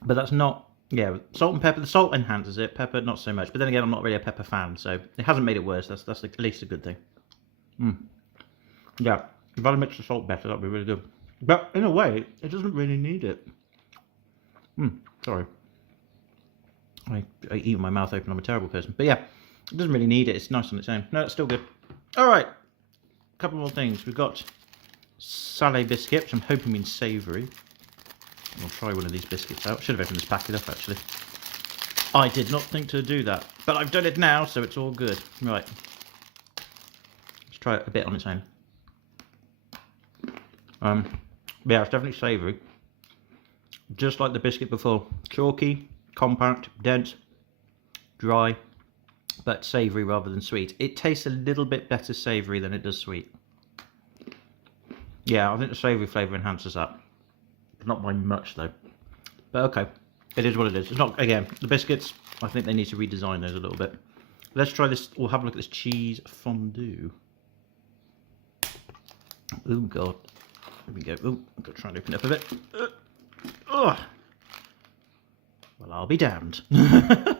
But that's not, yeah, salt and pepper. The salt enhances it. Pepper, not so much. But then again, I'm not really a pepper fan. So it hasn't made it worse. That's at least a good thing. Yeah, if I'd mixed the salt better, that'd be really good. But in a way, it doesn't really need it. Sorry. I eat with my mouth open. I'm a terrible person. But yeah, it doesn't really need it. It's nice on its own. No, it's still good. All right. A couple more things. We've got salé biscuits, which I'm hoping means savoury. I'll try one of these biscuits out. Should have opened this packet up, actually. I did not think to do that. But I've done it now, so it's all good. Right. Let's try it a bit on its own. Yeah, it's definitely savoury. Just like the biscuit before. Chalky, compact, dense, dry, but savoury rather than sweet. It tastes a little bit better savoury than it does sweet. Yeah, I think the savoury flavour enhances that. Not by much though. But okay, it is what it is. It's not, again, the biscuits, I think they need to redesign those a little bit. Let's try this, we'll have a look at this cheese fondue. Oh god. There we go. Oh, I'm going to try and open it up a bit. Well, I'll be damned. Trying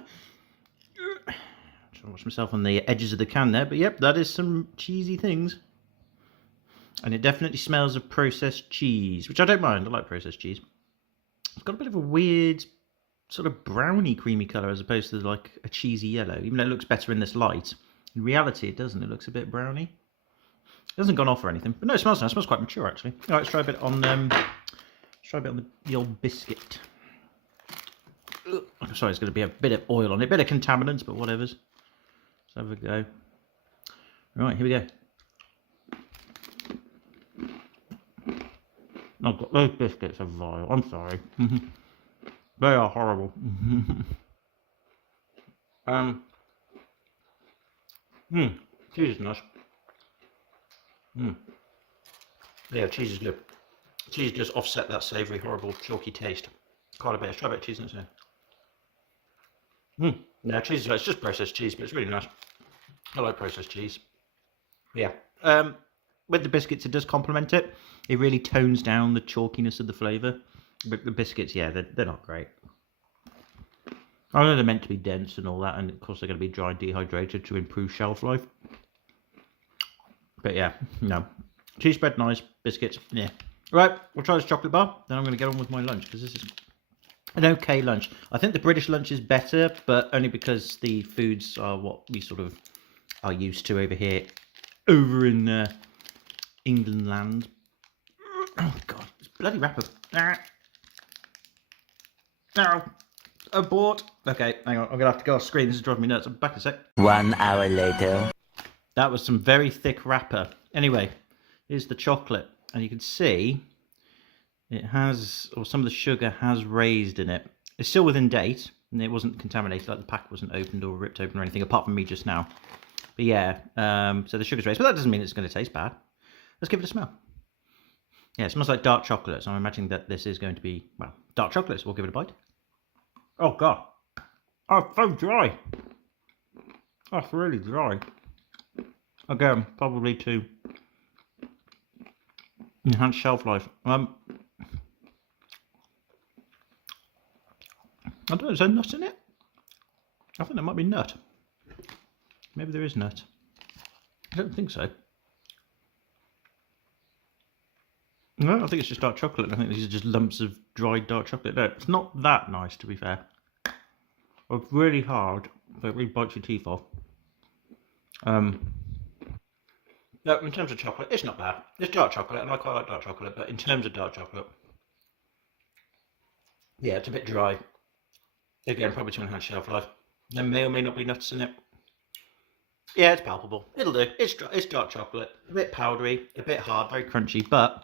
to watch myself on the edges of the can there, but yep, that is some cheesy things. And it definitely smells of processed cheese, which I don't mind. I like processed cheese. It's got a bit of a weird sort of browny creamy colour as opposed to like a cheesy yellow, even though it looks better in this light. In reality, it doesn't. It looks a bit browny. It hasn't gone off or anything, but no, it smells nice. It smells quite mature actually. All right, let's try a bit on the old biscuit. I'm sorry, it's going to be a bit of oil on it, a bit of contaminants, but whatever's. Let's have a go. Right, here we go. Oh, God, those biscuits are vile. I'm sorry. They are horrible. Cheese is nice. Yeah, cheese is good. Cheese just offset that savoury, horrible, chalky taste. Quite a bit. Let's try a bit of cheese in it. Yeah, cheese is nice. It's just processed cheese, but it's really nice. I like processed cheese. Yeah. With the biscuits, it does complement it. It really tones down the chalkiness of the flavour. But the biscuits, yeah, they're not great. I know they're meant to be dense and all that, and of course they're going to be dry and dehydrated to improve shelf life. But yeah, no. Cheese spread, nice. Biscuits, yeah. Right, we'll try this chocolate bar. Then I'm going to get on with my lunch, because this is an okay lunch. I think the British lunch is better, but only because the foods are what we sort of are used to over here. Over in England land. Oh, God. This bloody wrapper. No. Abort. Okay, hang on. I'm going to have to go off screen. This is driving me nuts. I'm back in a sec. 1 hour later. That was some very thick wrapper. Anyway, here's the chocolate. And you can see it has, or some of the sugar has raised in it. It's still within date, and it wasn't contaminated, like the pack wasn't opened or ripped open or anything, apart from me just now. But yeah, so the sugar's raised, but that doesn't mean it's going to taste bad. Let's give it a smell. Yeah, it smells like dark chocolate, so I'm imagining that this is going to be, well, dark chocolate, so we'll give it a bite. Oh, God. Oh, it's so dry. That's really dry. Again, probably to enhance shelf life. I don't know, is there nut in it? I think there might be nut. Maybe there is nut. I don't think so. No, I think it's just dark chocolate. I think these are just lumps of dried dark chocolate. No, it's not that nice, to be fair. It's really hard, so it really bites your teeth off. No, in terms of chocolate, it's not bad. It's dark chocolate, and I quite like dark chocolate, but in terms of dark chocolate, yeah, it's a bit dry. Again, probably to enhance shelf life. There may or may not be nuts in it. Yeah, it's palpable. It'll do. It's dark chocolate, a bit powdery, a bit hard, very crunchy, but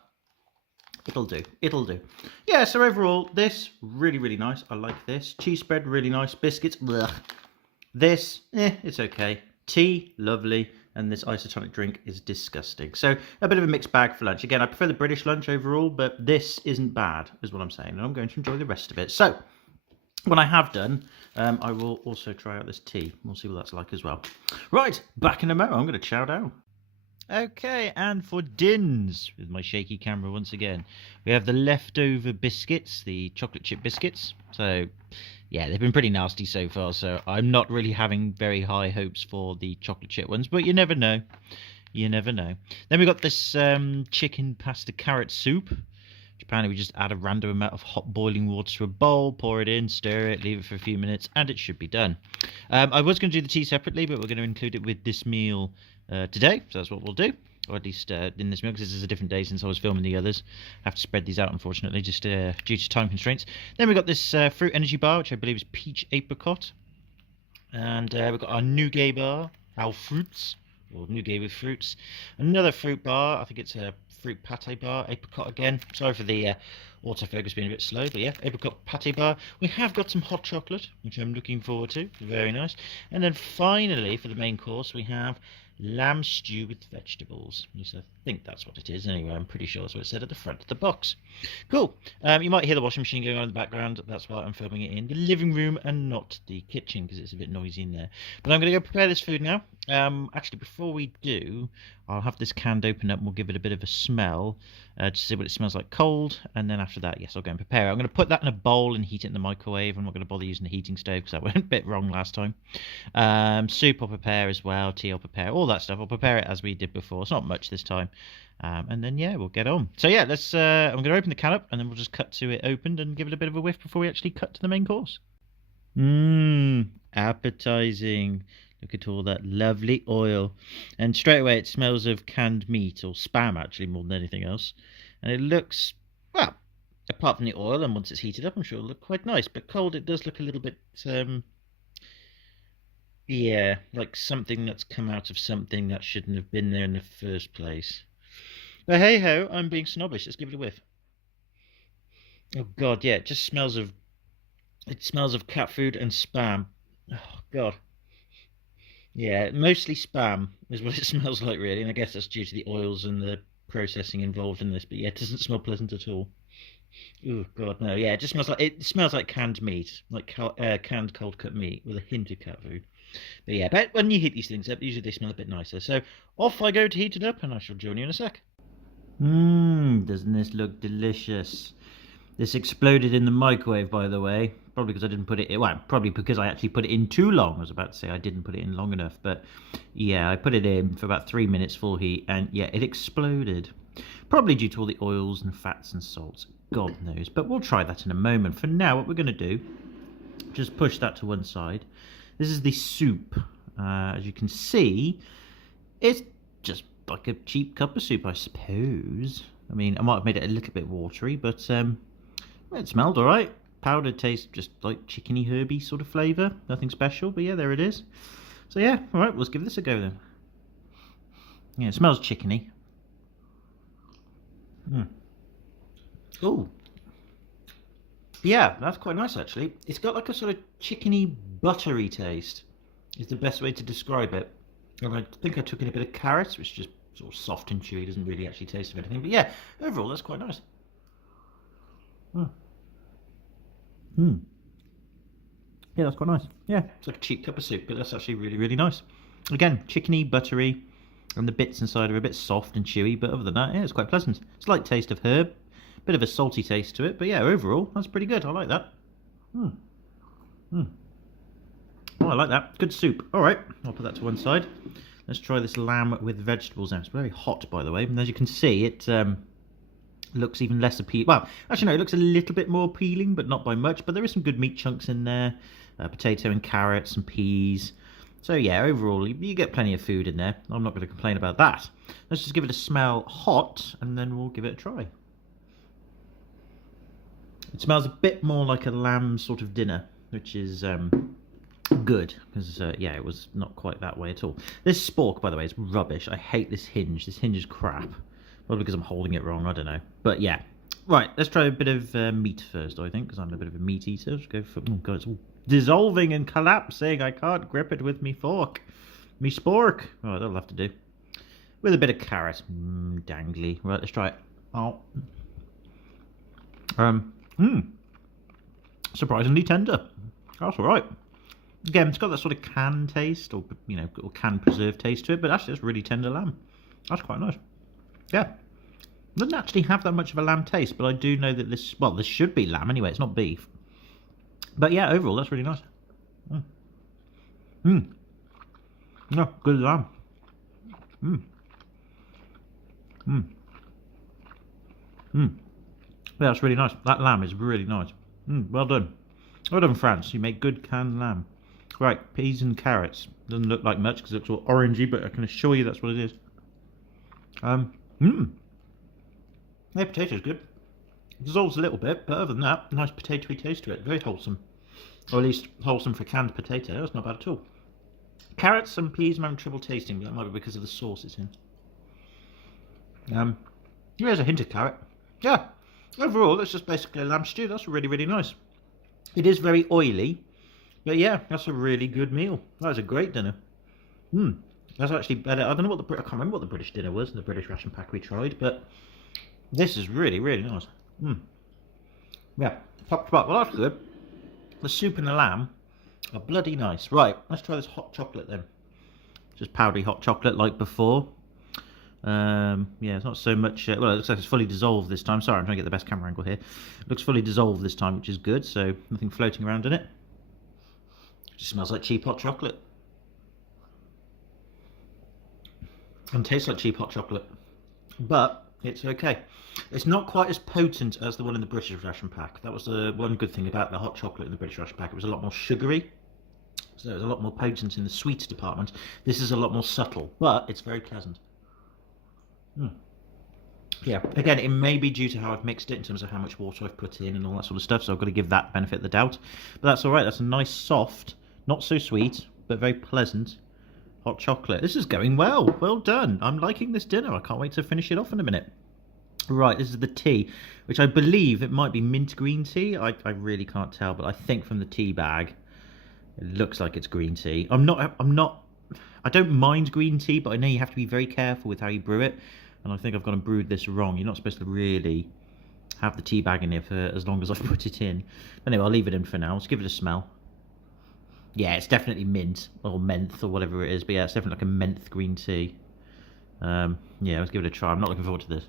It'll do. It'll do. Yeah, so overall, this, really, really nice. I like this. Cheese spread, really nice. Biscuits, blech. This, it's okay. Tea, lovely. And this isotonic drink is disgusting. So a bit of a mixed bag for lunch. Again, I prefer the British lunch overall, but this isn't bad, is what I'm saying. And I'm going to enjoy the rest of it. So when I have done, I will also try out this tea. We'll see what that's like as well. Right, back in a moment. I'm going to chow down. Okay, and for dins, with my shaky camera once again, we have the leftover biscuits, the chocolate chip biscuits. So, yeah, they've been pretty nasty so far, so I'm not really having very high hopes for the chocolate chip ones, but you never know. You never know. Then we got this chicken pasta carrot soup. Apparently we just add a random amount of hot boiling water to a bowl, pour it in, stir it, leave it for a few minutes, and it should be done. I was going to do the tea separately, but we're going to include it with this meal today, so that's what we'll do. Or at least in this meal, because this is a different day since I was filming the others. I have to spread these out, unfortunately, just due to time constraints. Then we've got this fruit energy bar, which I believe is peach apricot. And we've got our nougat bar, our fruits, or nougat with fruits. Another fruit bar, I think it's a fruit pate bar, apricot again. Sorry for the autofocus being a bit slow, but yeah, apricot pate bar. We have got some hot chocolate, which I'm looking forward to. Very nice. And then finally, for the main course, we have lamb stew with vegetables. At least I think that's what it is. Anyway, I'm pretty sure that's what it said at the front of the box. Cool. You might hear the washing machine going on in the background. That's why I'm filming it in the living room and not the kitchen, because it's a bit noisy in there. But I'm going to go prepare this food now. Actually, before we do, I'll have this can open up and we'll give it a bit of a smell to see what it smells like cold. And then after that, yes, I'll go and prepare it. I'm going to put that in a bowl and heat it in the microwave. I'm not going to bother using the heating stove because that went a bit wrong last time. Soup I'll prepare as well. Tea I'll prepare. All that stuff. I'll prepare it as we did before. It's not much this time. And then, yeah, we'll get on. So, yeah, let's. I'm going to open the can up and then we'll just cut to it opened and give it a bit of a whiff before we actually cut to the main course. Appetizing. Look at all that lovely oil. And straight away it smells of canned meat, or spam actually, more than anything else. And it looks, well, apart from the oil, and once it's heated up, I'm sure it'll look quite nice. But cold, it does look a little bit, yeah, like something that's come out of something that shouldn't have been there in the first place. But hey ho, I'm being snobbish. Let's give it a whiff. Oh god, yeah, it just smells of, it smells of cat food and spam. Oh god. Yeah, mostly spam is what it smells like, really, and I guess that's due to the oils and the processing involved in this. But yeah, it doesn't smell pleasant at all. Oh god, no. Yeah, it smells like canned meat, like canned cold cut meat with a hint of cat food. But yeah, but when you heat these things up, usually they smell a bit nicer. So off I go to heat it up, and I shall join you in a sec. Doesn't this look delicious? This exploded in the microwave, by the way. Probably because I didn't put it in. Well, probably because I actually put it in too long. I was about to say I didn't put it in long enough. But yeah, I put it in for about 3 minutes full heat. And yeah, it exploded. Probably due to all the oils and fats and salts. God knows. But we'll try that in a moment. For now, what we're going to do, just push that to one side. This is the soup. As you can see, it's just like a cheap cup of soup, I suppose. I mean, I might have made it a little bit watery, but it smelled alright. Powder tastes just like chickeny herby sort of flavour. Nothing special, but yeah, there it is. So yeah, alright, let's give this a go then. Yeah, it smells chickeny. Oh. Yeah, that's quite nice actually. It's got like a sort of chickeny buttery taste, is the best way to describe it. And I think I took in a bit of carrots, which is just sort of soft and chewy, doesn't really actually taste of anything. But yeah, overall that's quite nice. Yeah, that's quite nice. Yeah, it's like a cheap cup of soup, but that's actually really, really nice. Again, chickeny, buttery, and the bits inside are a bit soft and chewy, but other than that, yeah, it's quite pleasant. Slight taste of herb, bit of a salty taste to it, but yeah, overall, that's pretty good. I like that. Oh, I like that. Good soup. All right, I'll put that to one side. Let's try this lamb with vegetables now. It's very hot, by the way, and as you can see, it looks even less appealing. Well, actually no, it looks a little bit more appealing, but not by much. But there is some good meat chunks in there, potato and carrots and peas. So yeah, overall you get plenty of food in there. I'm not going to complain about that. Let's just give it a smell hot, and then we'll give it a try. It smells a bit more like a lamb sort of dinner, which is good, because yeah, it was not quite that way at all. This spork, by the way, is rubbish. I hate this hinge. This hinge is crap. Probably because I'm holding it wrong, I don't know. But yeah, Right, let's try a bit of meat first, I think, because I'm a bit of a meat eater. Let's go for... Oh, God, it's all dissolving and collapsing. I can't grip it with me fork. Me spork. Oh, that'll have to do. With a bit of carrot. Dangly. Right, let's try it. Oh. Surprisingly tender. That's alright. Again, it's got that sort of canned taste, or, you know, or canned preserved taste to it, but actually it's really tender lamb. That's quite nice. Yeah. Doesn't actually have that much of a lamb taste, but I do know that this, well, this should be lamb anyway, it's not beef. But yeah, overall, that's really nice. Yeah, good lamb. Yeah, that's really nice. That lamb is really nice. Well done. Well done, France. You make good canned lamb. Right, peas and carrots. Doesn't look like much because it looks all orangey, but I can assure you that's what it is. Yeah, potato's good. It dissolves a little bit, but other than that, nice potatoey taste to it. Very wholesome. Or at least wholesome for canned potato. That's not bad at all. Carrots and peas I'm having trouble tasting, but that might be because of the sauce it's in. There's a hint of carrot. Yeah, overall, that's just basically a lamb stew. That's really, really nice. It is very oily, but yeah, that's a really good meal. That was a great dinner. That's actually better. I don't know what I can't remember what the British dinner was in the British ration pack we tried, but this is really, really nice. Yeah, top to bottom. Well, that's good. The soup and the lamb are bloody nice. Right, let's try this hot chocolate then. Just powdery hot chocolate like before. Yeah, it's not so much. Well, it looks like it's fully dissolved this time. Sorry, I'm trying to get the best camera angle here. It looks fully dissolved this time, which is good. So nothing floating around in it. Just smells like cheap hot chocolate, and tastes like cheap hot chocolate. But it's okay. It's not quite as potent as the one in the British ration pack. That was the one good thing about the hot chocolate in the British ration pack. It was a lot more sugary. So it was a lot more potent in the sweets department. This is a lot more subtle, but it's very pleasant. Yeah, again, it may be due to how I've mixed it in terms of how much water I've put in and all that sort of stuff, so I've got to give that benefit of the doubt. But that's alright, that's a nice, soft, not so sweet, but very pleasant hot chocolate. This is going well. Well done. I'm liking this dinner. I can't wait to finish it off in a minute. Right, this is the tea, which I believe it might be mint green tea. I really can't tell, but I think from the tea bag, it looks like it's green tea. I don't mind green tea, but I know you have to be very careful with how you brew it. And I think I've gone and brewed this wrong. You're not supposed to really have the tea bag in here for as long as I've put it in. Anyway, I'll leave it in for now. Let's give it a smell. Yeah, it's definitely mint or menthe or whatever it is. But yeah, it's definitely like a menthe green tea. Yeah, let's give it a try. I'm not looking forward to this.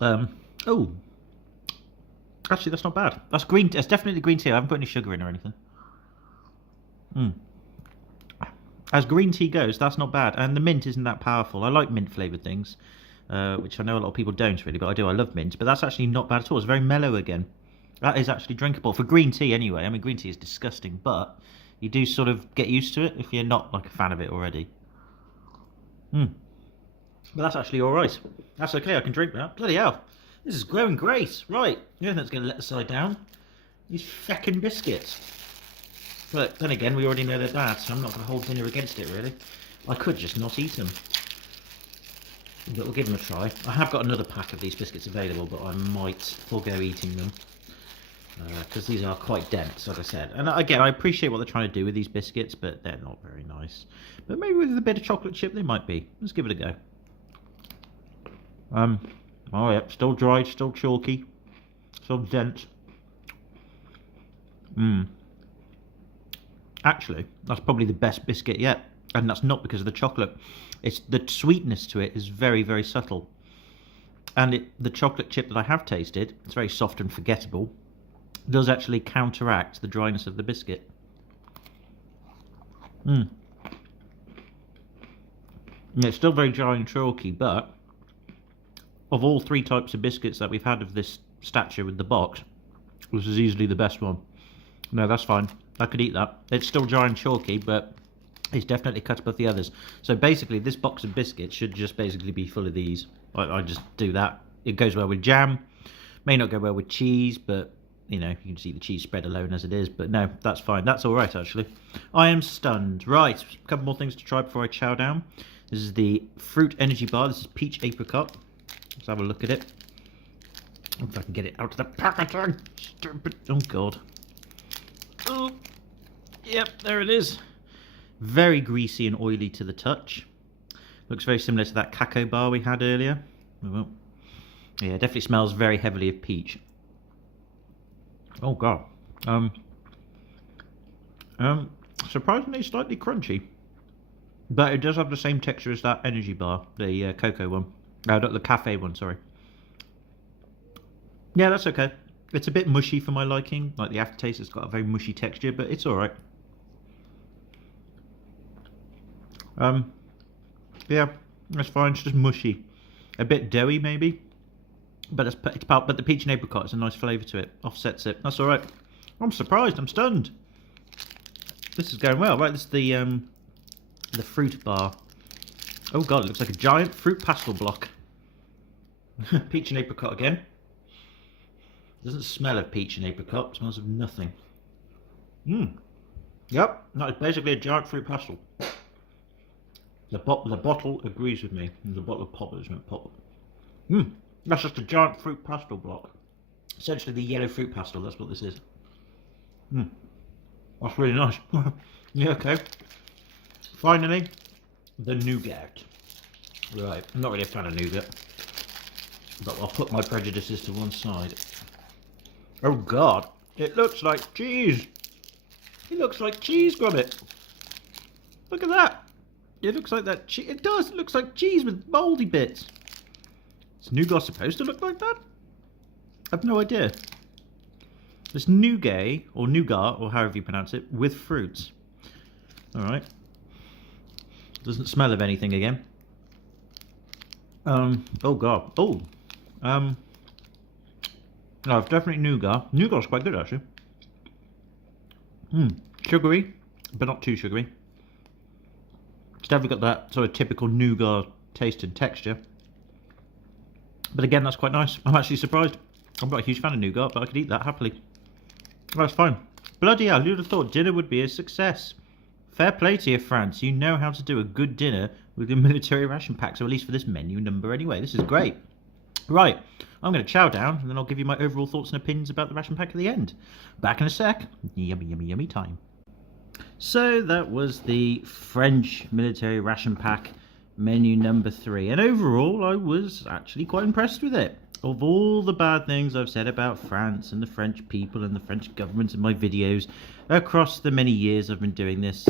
Oh, actually, that's not bad. That's green. It's definitely green tea. I haven't put any sugar in or anything. As green tea goes, that's not bad. And the mint isn't that powerful. I like mint flavoured things, which I know a lot of people don't really, but I do. I love mint. But that's actually not bad at all. It's very mellow again. That is actually drinkable. For green tea anyway. I mean, green tea is disgusting, but you do sort of get used to it if you're not like a fan of it already. But that's actually alright. That's okay, I can drink that. Bloody hell. This is growing great. Right, the only thing that's going to let the side down, these feckin' biscuits. But then again, we already know they're bad, so I'm not going to hold dinner against it, really. I could just not eat them. But we'll give them a try. I have got another pack of these biscuits available, but I might forego eating them. Because these are quite dense, as I said. And again, I appreciate what they're trying to do with these biscuits, but they're not very nice. But maybe with a bit of chocolate chip, they might be. Let's give it a go. Oh yeah, still dry, still chalky, still dense. Actually, that's probably the best biscuit yet, and that's not because of the chocolate. It's the sweetness to it is very, very subtle, and the chocolate chip that I have tasted, it's very soft and forgettable, does actually counteract the dryness of the biscuit. Yeah, it's still very dry and chalky, but of all three types of biscuits that we've had of this stature with the box, this is easily the best one. No, that's fine. I could eat that. It's still dry and chalky, but it's definitely cut above the others. So basically, this box of biscuits should just basically be full of these. I just do that. It goes well with jam. May not go well with cheese, but, you know, you can just eat the cheese spread alone as it is. But no, that's fine. That's all right, actually. I am stunned. Right, a couple more things to try before I chow down. This is the fruit energy bar. This is peach apricot. Let's have a look at it. If I can get it out of the packaging. Stupid. Oh, God. Oh, yep, there it is. Very greasy and oily to the touch. Looks very similar to that cacao bar we had earlier. Well, yeah, definitely smells very heavily of peach. Oh, God. Surprisingly slightly crunchy. But it does have the same texture as that energy bar, the cocoa one. Not the cafe one, sorry. Yeah, that's okay. It's a bit mushy for my liking. Like the aftertaste has got a very mushy texture, but it's alright. Yeah, that's fine. It's just mushy. A bit doughy maybe. But but the peach and apricot has a nice flavour to it. Offsets it. That's alright. I'm surprised. I'm stunned. This is going well. Right, this is the fruit bar. Oh god, it looks like a giant fruit pastel block. Peach and apricot again. Doesn't smell of peach and apricot. It smells of nothing. Yep, that is basically a giant fruit pastel. The bottle agrees with me. The bottle of pop is meant pop. That's just a giant fruit pastel block. Essentially the yellow fruit pastel, that's what this is. That's really nice. Yeah, okay. Finally, the nougat. Right, I'm not really a fan of nougat. But I'll put my prejudices to one side. Oh god, it looks like cheese. It looks like cheese, Gromit. Look at that. It looks like that cheese. It does. It looks like cheese with mouldy bits. Is nougat supposed to look like that? I have no idea. It's nougat, or however you pronounce it, with fruits. Alright. Doesn't smell of anything again. Oh god. Oh. No, it's definitely nougat. Nougat's quite good actually. Sugary, but not too sugary. It's definitely got that sort of typical nougat taste and texture. But again, that's quite nice. I'm actually surprised. I'm not a huge fan of nougat, but I could eat that happily. That's fine. Bloody hell, who'd have thought dinner would be a success? Fair play to you, France. You know how to do a good dinner with your military ration pack, so at least for this menu number anyway. This is great. Right, I'm going to chow down, and then I'll give you my overall thoughts and opinions about the ration pack at the end. Back in a sec. Yummy, yummy, yummy time. So that was the French military ration pack menu number 3, and overall I was actually quite impressed with it. Of all the bad things I've said about France and the French people and the French government in my videos across the many years I've been doing this,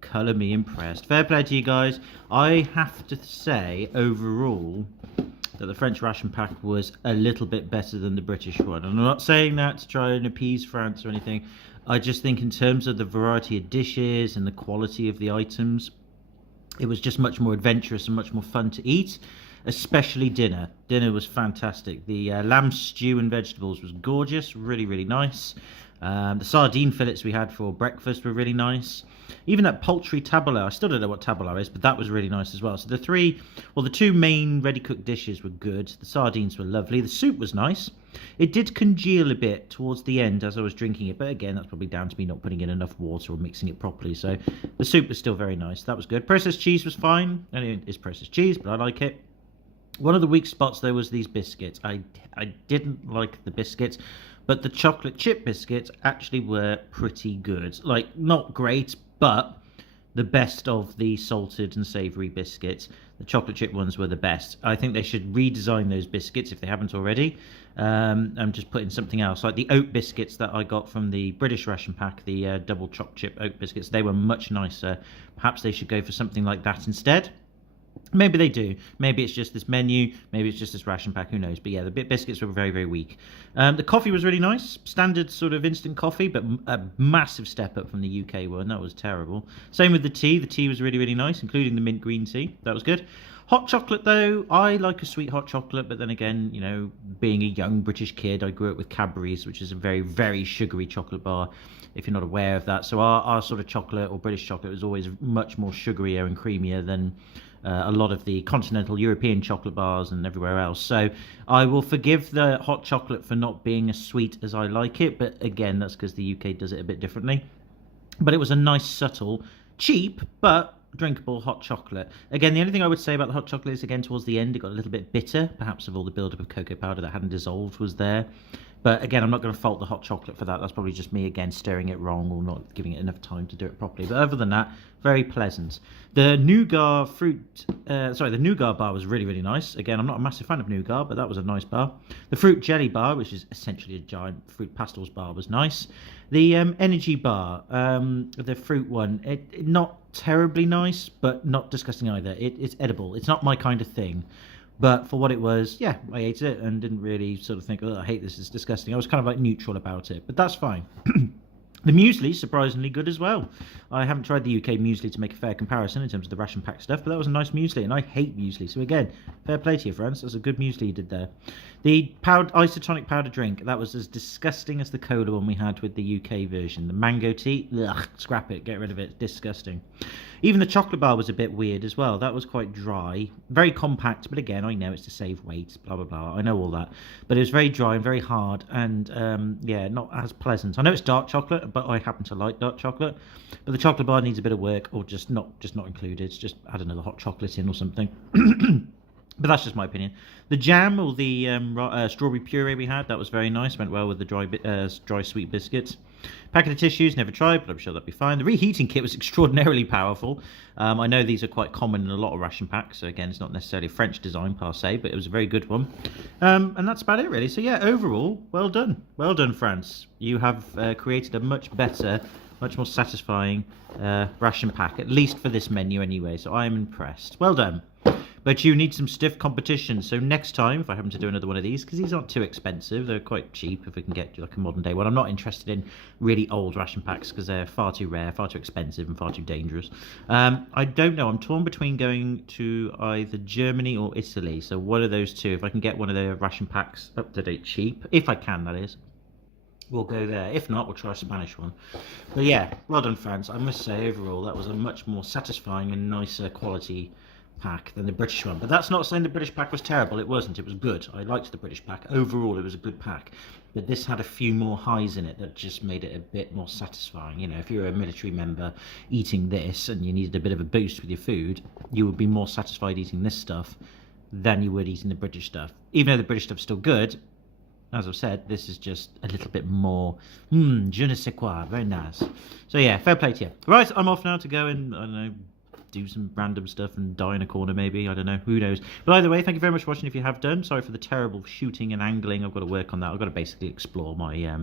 colour me impressed. Fair play to you guys. I have to say overall that the French ration pack was a little bit better than the British one. And I'm not saying that to try and appease France or anything. I just think in terms of the variety of dishes and the quality of the items, it was just much more adventurous and much more fun to eat, especially dinner. Dinner was fantastic. The lamb stew and vegetables was gorgeous, really, really nice. The sardine fillets we had for breakfast were really nice. Even that poultry tabbouleh, I still don't know what tabbouleh is, but that was really nice as well. So the two main ready-cooked dishes were good. The sardines were lovely. The soup was nice. It did congeal a bit towards the end as I was drinking it, but again, that's probably down to me not putting in enough water or mixing it properly. So the soup was still very nice. That was good. Processed cheese was fine. And it is processed cheese, but I like it. One of the weak spots, though, was these biscuits. I didn't like the biscuits, but the chocolate chip biscuits actually were pretty good. Like, not great, but the best of the salted and savoury biscuits. The chocolate chip ones were the best. I think they should redesign those biscuits if they haven't already. And just put in something else. Like the oat biscuits that I got from the British ration pack, the double choc chip oat biscuits, they were much nicer. Perhaps they should go for something like that instead. Maybe they do. Maybe it's just this menu. Maybe it's just this ration pack. Who knows? But yeah, the biscuits were very, very weak. The coffee was really nice. Standard sort of instant coffee, but a massive step up from the UK one. That was terrible. Same with the tea. The tea was really, really nice, including the mint green tea. That was good. Hot chocolate, though, I like a sweet hot chocolate, but then again, you know, being a young British kid, I grew up with Cadbury's, which is a very, very sugary chocolate bar, if you're not aware of that. So our sort of chocolate, or British chocolate, was always much more sugarier and creamier than a lot of the continental European chocolate bars and everywhere else. So I will forgive the hot chocolate for not being as sweet as I like it, but again, that's because the UK does it a bit differently. But it was a nice, subtle, cheap, but drinkable hot chocolate. Again, the only thing I would say about the hot chocolate is, again, towards the end, it got a little bit bitter. Perhaps of all the buildup of cocoa powder that hadn't dissolved was there. But again, I'm not going to fault the hot chocolate for that. That's probably just me, again, stirring it wrong or not giving it enough time to do it properly. But other than that, very pleasant. The nougat the nougat bar was really, really nice. Again, I'm not a massive fan of nougat, but that was a nice bar. The fruit jelly bar, which is essentially a giant fruit pastels bar, was nice. The energy bar, the fruit one, it not terribly nice, but not disgusting either. It's edible. It's not my kind of thing. But for what it was, yeah, I ate it and didn't really sort of think, oh, I hate this, it's disgusting. I was kind of like neutral about it, but that's fine. The muesli, surprisingly good as well. I haven't tried the UK muesli to make a fair comparison in terms of the ration pack stuff, but that was a nice muesli, and I hate muesli. So again, fair play to you, friends. That's a good muesli you did there. The isotonic powder drink, that was as disgusting as the cola one we had with the UK version. The mango tea, ugh, scrap it, get rid of it, disgusting. Even the chocolate bar was a bit weird as well. That was quite dry, very compact, but again, I know it's to save weight, blah, blah, blah. I know all that. But it was very dry and very hard, and yeah, not as pleasant. I know it's dark chocolate, but I happen to like dark chocolate. But the chocolate bar needs a bit of work, or just not included. Just add another hot chocolate in or something. But that's just my opinion. The jam, or the strawberry puree we had, that was very nice. Went well with the dry sweet biscuits. Packet of tissues, never tried, but I'm sure that'd be fine. The reheating kit was extraordinarily powerful. I know these are quite common in a lot of ration packs, so again, it's not necessarily a French design per se, but it was a very good one. And that's about it, really. So yeah, overall, well done. Well done, France. You have created a much better, much more satisfying ration pack, at least for this menu anyway, so I am impressed. Well done. But you need some stiff competition, so next time, if I happen to do another one of these, because these aren't too expensive, they're quite cheap if we can get like a modern day one. I'm not interested in really old ration packs because they're far too rare, far too expensive, and far too dangerous. I don't know, I'm torn between going to either Germany or Italy, so one of those two, if I can get one of their ration packs up to date cheap, if I can, that is. We'll go there. If not, we'll try a Spanish one. But yeah, well done, France. I must say, overall, that was a much more satisfying and nicer quality pack than the British one. But that's not saying the British pack was terrible. It wasn't. It was good. I liked the British pack. Overall, it was a good pack. But this had a few more highs in it that just made it a bit more satisfying. You know, if you're a military member eating this and you needed a bit of a boost with your food, you would be more satisfied eating this stuff than you would eating the British stuff. Even though the British stuff's still good, as I've said, this is just a little bit more, je ne sais quoi, very nice. So yeah, fair play to you. Right, I'm off now to go and, I don't know, do some random stuff and die in a corner maybe, I don't know, who knows. But either way, thank you very much for watching if you have done. Sorry for the terrible shooting and angling, I've got to work on that. I've got to basically explore my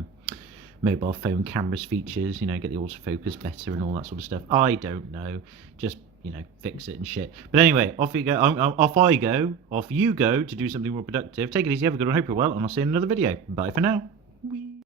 mobile phone camera's features, you know, get the autofocus better and all that sort of stuff. I don't know, just, you know, fix it and shit. But anyway, off you go, off you go to do something more productive. Take it easy, have a good one, hope you're well, and I'll see you in another video. Bye for now.